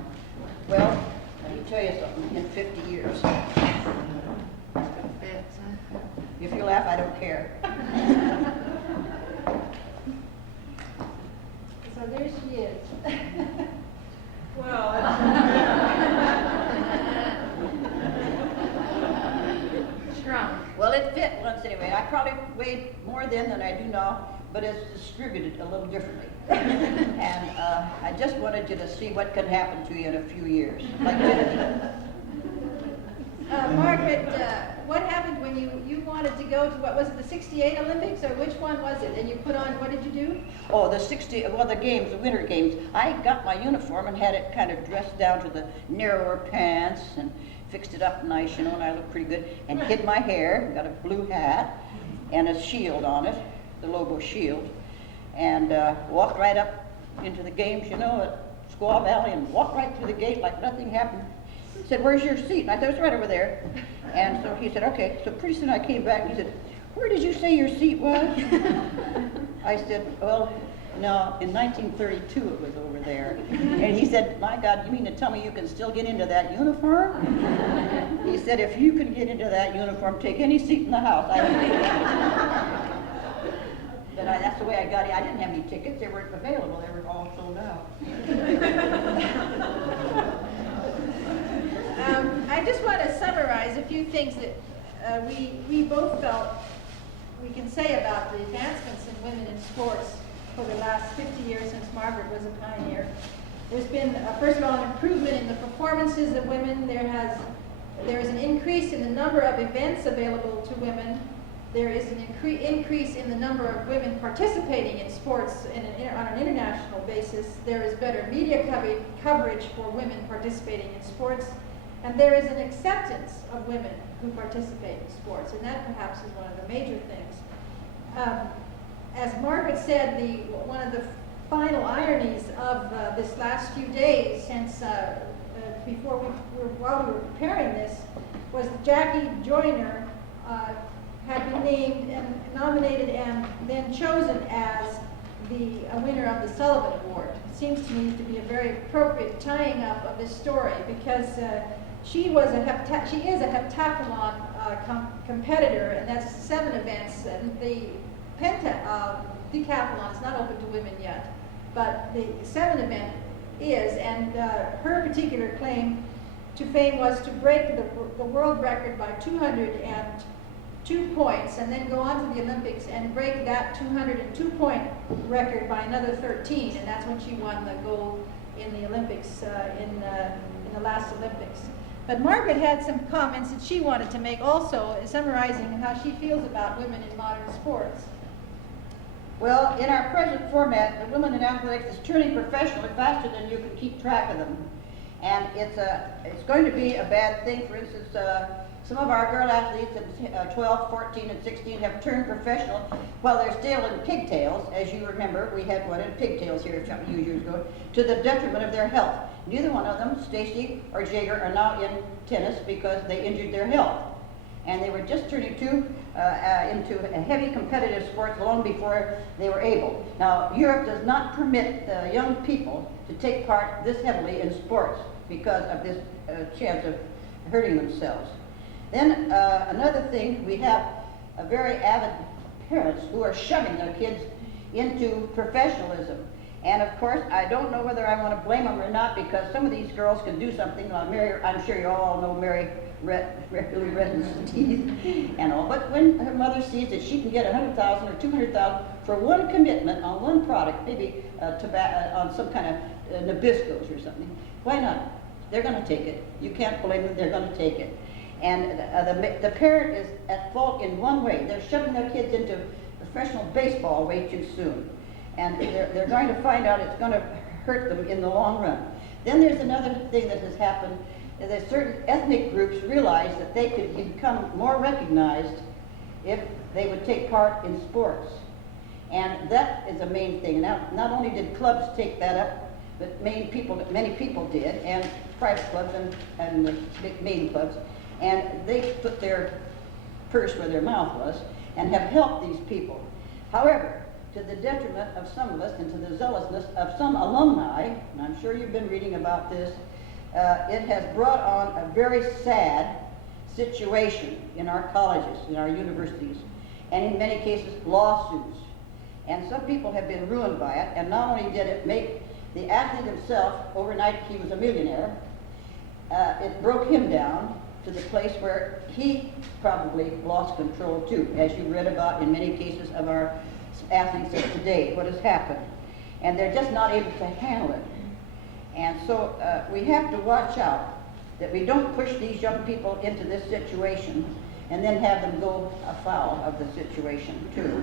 Well, let me tell you something, in 50 years. If you laugh, I don't care. So there she is. Well, shrunk. Well, it fit once anyway. I probably weighed more then than I do now, but it's distributed a little differently. And I just wanted you to see what can happen to you in a few years. Like Margaret, what happened when you wanted to go to, what was it, the 68 Olympics, or which one was it? And you put on, what did you do? Oh, the games, the winter games. I got my uniform and had it kind of dressed down to the narrower pants and fixed it up nice, you know, and I looked pretty good, and hid my hair, got a blue hat and a shield on it, the Lobo shield, and walked right up into the games, you know, at Squaw Valley, and walked right through the gate like nothing happened. He said, "Where's your seat?" And I said, "It's right over there." And so he said, "Okay." So pretty soon I came back and he said, "Where did you say your seat was?" I said, "Well, no, in 1932 it was over there." And he said, "My God, you mean to tell me you can still get into that uniform?" He said, "If you can get into that uniform, take any seat in the house." That's the way I got it. I didn't have any tickets. They weren't available. They were all sold out. I just want to summarize a few things that we both felt we can say about the advancements in women in sports for the last 50 years since Margaret was a pioneer. There's been, first of all, an improvement in the performances of women. There is an increase in the number of events available to women. There is an increase in the number of women participating in sports on an international basis. There is better media coverage for women participating in sports. And there is an acceptance of women who participate in sports, and that perhaps is one of the major thwhile As Margaret said, one of the final ironies of this last few days since while we were preparing this was Jackie Joyner had been named and nominated and then chosen as the winner of the Sullivan Award. It seems to me to be a very appropriate tying up of this story because she is a heptathlon competitor, and that's 7 events. And the decathlon is not open to women yet, but the 7 event is, and her particular claim to fame was to break the world record by 202 points, and then go on to the Olympics and break that 202-point record by another 13, and that's when she won the gold in the Olympics in the last Olympics. But Margaret had some comments that she wanted to make also, summarizing how she feels about women in modern sports. Well, in our present format, the women in athletics is turning professionally faster than you can keep track of them. And it's going to be a bad thing. For instance, Some of our girl athletes of 12, 14, and 16 have turned professional while they're still in pigtails. As you remember, we had one in pigtails here a few years ago, to the detriment of their health. Neither one of them, Stacy or Jager, are now in tennis because they injured their health. And they were just turning into a heavy competitive sports long before they were able. Now, Europe does not permit young people to take part this heavily in sports because of this chance of hurting themselves. Then another thing, we have a very avid parents who are shoving their kids into professionalism. And of course, I don't know whether I want to blame them or not, because some of these girls can do something. I'm sure you all know Mary Redden's teeth and all. But when her mother sees that she can get $100,000 or $200,000 for one commitment on one product, maybe on some kind of Nabiscos or something, why not? They're going to take it. You can't blame them. They're going to take it. And the parent is at fault in one way. They're shoving their kids into professional baseball way too soon. And they're going to find out it's going to hurt them in the long run. Then there's another thing that has happened, is that certain ethnic groups realize that they could become more recognized if they would take part in sports. And that is a main thing. Now, not only did clubs take that up, but many people did, and private clubs and the big main clubs, and they put their purse where their mouth was and have helped these people. However, to the detriment of some of us and to the zealousness of some alumni, and I'm sure you've been reading about this, it has brought on a very sad situation in our colleges, in our universities, and in many cases lawsuits. And some people have been ruined by it, and not only did it make the athlete himself, overnight he was a millionaire, it broke him down to the place where he probably lost control too, as you read about in many cases of our athletes of today, what has happened. And they're just not able to handle it. And so we have to watch out that we don't push these young people into this situation and then have them go afoul of the situation too.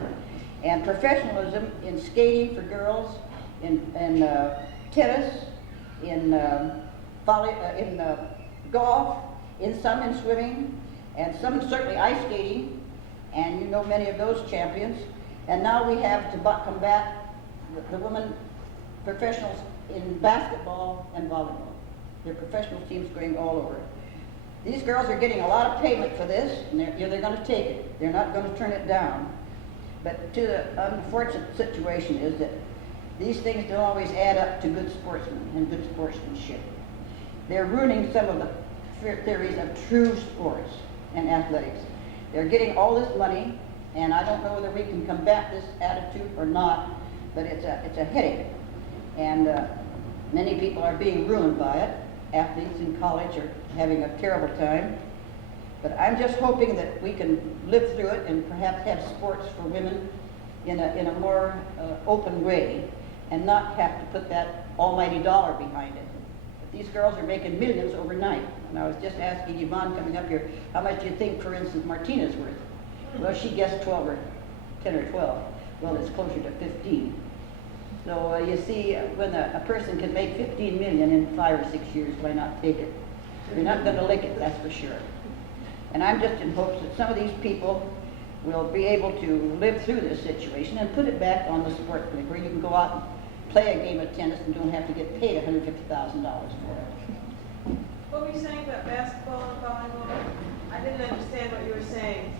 And professionalism in skating for girls, in tennis, in golf, in some in swimming, and some certainly ice skating, and you know many of those champions. And now we have to combat the women professionals in basketball and volleyball. There are professional teams going all over. These girls are getting a lot of payment for this, and they're going to take it. They're not going to turn it down. But the unfortunate situation is that these things don't always add up to good sportsmen and good sportsmanship. They're ruining some of the theories of true sports and athletics. They're getting all this money, and I don't know whether we can combat this attitude or not, but it's a headache. And many people are being ruined by it. Athletes in college are having a terrible time. But I'm just hoping that we can live through it and perhaps have sports for women in a more open way, and not have to put that almighty dollar behind it. But these girls are making millions overnight. And I was just asking Yvonne coming up here, how much do you think, for instance, Martina's worth? Well, she guessed 10 or 12. Well, it's closer to 15. So you see, when a person can make 15 million in 5 or 6 years, why not take it? You're not going to lick it, that's for sure. And I'm just in hopes that some of these people will be able to live through this situation and put it back on the sport league, where you can go out and play a game of tennis and don't have to get paid $150,000 for it. What were you saying about basketball and volleyball? I didn't understand what you were saying.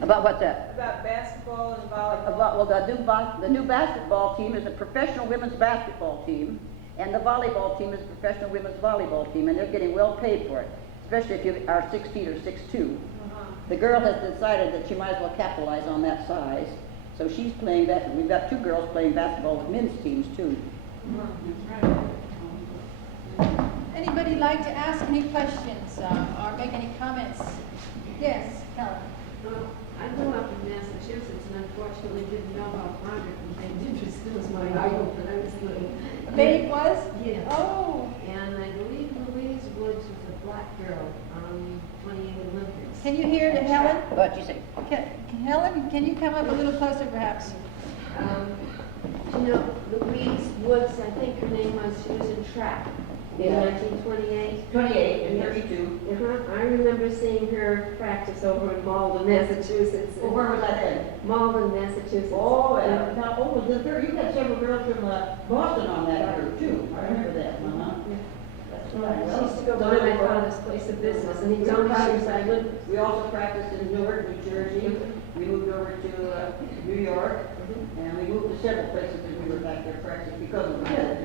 About what's that? About basketball and volleyball. Well, the new basketball team is a professional women's basketball team, and the volleyball team is a professional women's volleyball team, and they're getting well paid for it, especially if you are 6 feet or 6'2". The girl has decided that she might as well capitalize on that size, so she's playing that. We've got 2 girls playing basketball with men's teams too. Anybody like to ask any questions or make any comments? Yes, Helen. I grew up in Massachusetts and unfortunately didn't know about Margaret Jenkins. It was my idol when I was little. Babe was? Yes. Oh. And I believe Louise Woods was a black girl on 28 Olympics. Can you hear to Helen? What'd you say? Helen, can you come up a little closer perhaps? You know, Louise Woods, I think her name was, she was in track. in Yeah. 1928. 28 and 32. I remember seeing her practice over in Malden, Massachusetts. Well, where was that in? Malden, Massachusetts. Oh, yeah. Now, was the third, you had several girls from Boston on that group too. I remember that. That's right. She used to go by my father's place of business, and he told me she was like, "Look, We also practiced in Newark, New Jersey. We moved over to New York, and we moved to several places as we were back there practicing because of the weather.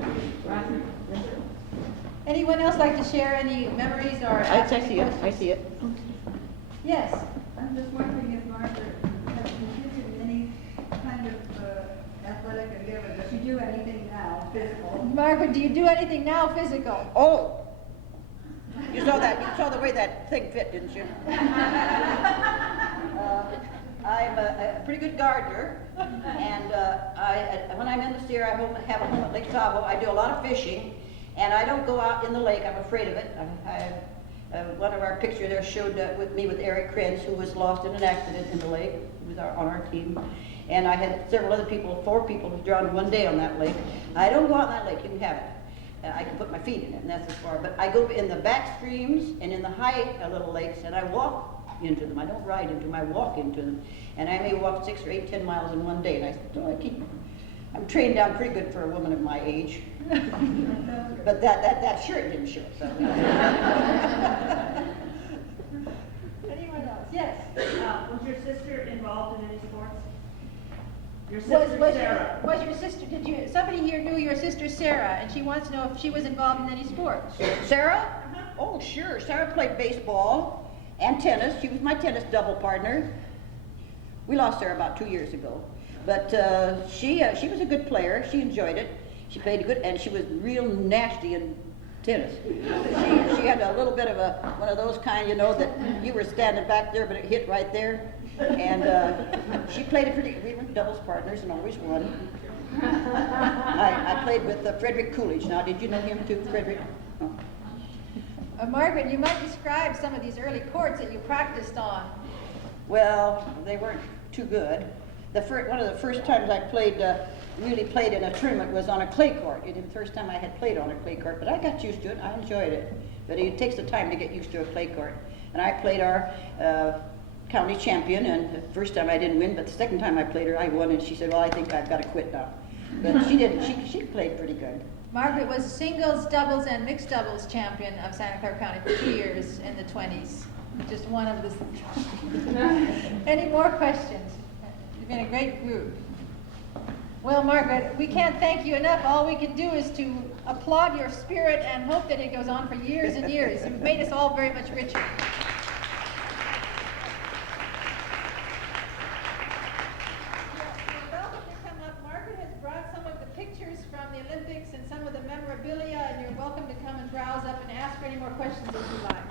Anyone else like to share any memories or? I see it. I see it. Yes. I'm just wondering if Margaret has contributed any kind of athletic endeavor. Does she do anything now, physical? Margaret, do you do anything now physical? Oh, you saw that. You saw the way that thing fit, didn't you? I'm a pretty good gardener, and when I'm in the Sierra, I have a home at Lake Tahoe. I do a lot of fishing, and I don't go out in the lake. I'm afraid of it. One of our pictures there showed with me with Eric Krenz, who was lost in an accident in the lake. He was on our team. And I had several other people, 4 people who drowned one day on that lake. I don't go out in that lake. You can have it. I can put my feet in it, and that's as far. But I go in the back streams and in the high little lakes, and I walk into them. I don't ride into them. I walk into them. And I may walk 6 or 8, 10 miles in one day. And I said, oh, I'm trained down pretty good for a woman of my age. But that shirt didn't show. So. Anyone else? Yes. Was your sister involved in any sports? Your sister Sarah. Was your sister, somebody here knew your sister Sarah, and she wants to know if she was involved in any sports? Sarah? Oh, sure. Sarah played baseball and tennis. She was my tennis double partner. We lost Sarah about 2 years ago. But she was a good player. She enjoyed it. She played good, and she was real nasty in tennis. She had a little bit of one of those kind, that you were standing back there, but it hit right there. And she played we were doubles partners and always won. I played with Frederick Coolidge. Now, did you know him too, Frederick? Oh. Margaret, you might describe some of these early courts that you practiced on. Well, they weren't too good. One of the first times I really played in a tournament was on a clay court. It was the first time I had played on a clay court, but I got used to it. I enjoyed it. But it takes the time to get used to a clay court. And I played our county champion, and the first time I didn't win, but the second time I played her, I won, and she said, well, I think I've got to quit now. But she didn't. She played pretty good. Margaret was singles, doubles, and mixed doubles champion of Santa Clara County for 2 years in the 20s. Just one of the... Any more questions? You've been a great group. Well, Margaret, we can't thank you enough. All we can do is to applaud your spirit and hope that it goes on for years and years. You've made us all very much richer. You're welcome to come up. Margaret has brought some of the pictures from the Olympics and some of the memorabilia, and you're welcome to come and browse up and ask for any more questions if you like.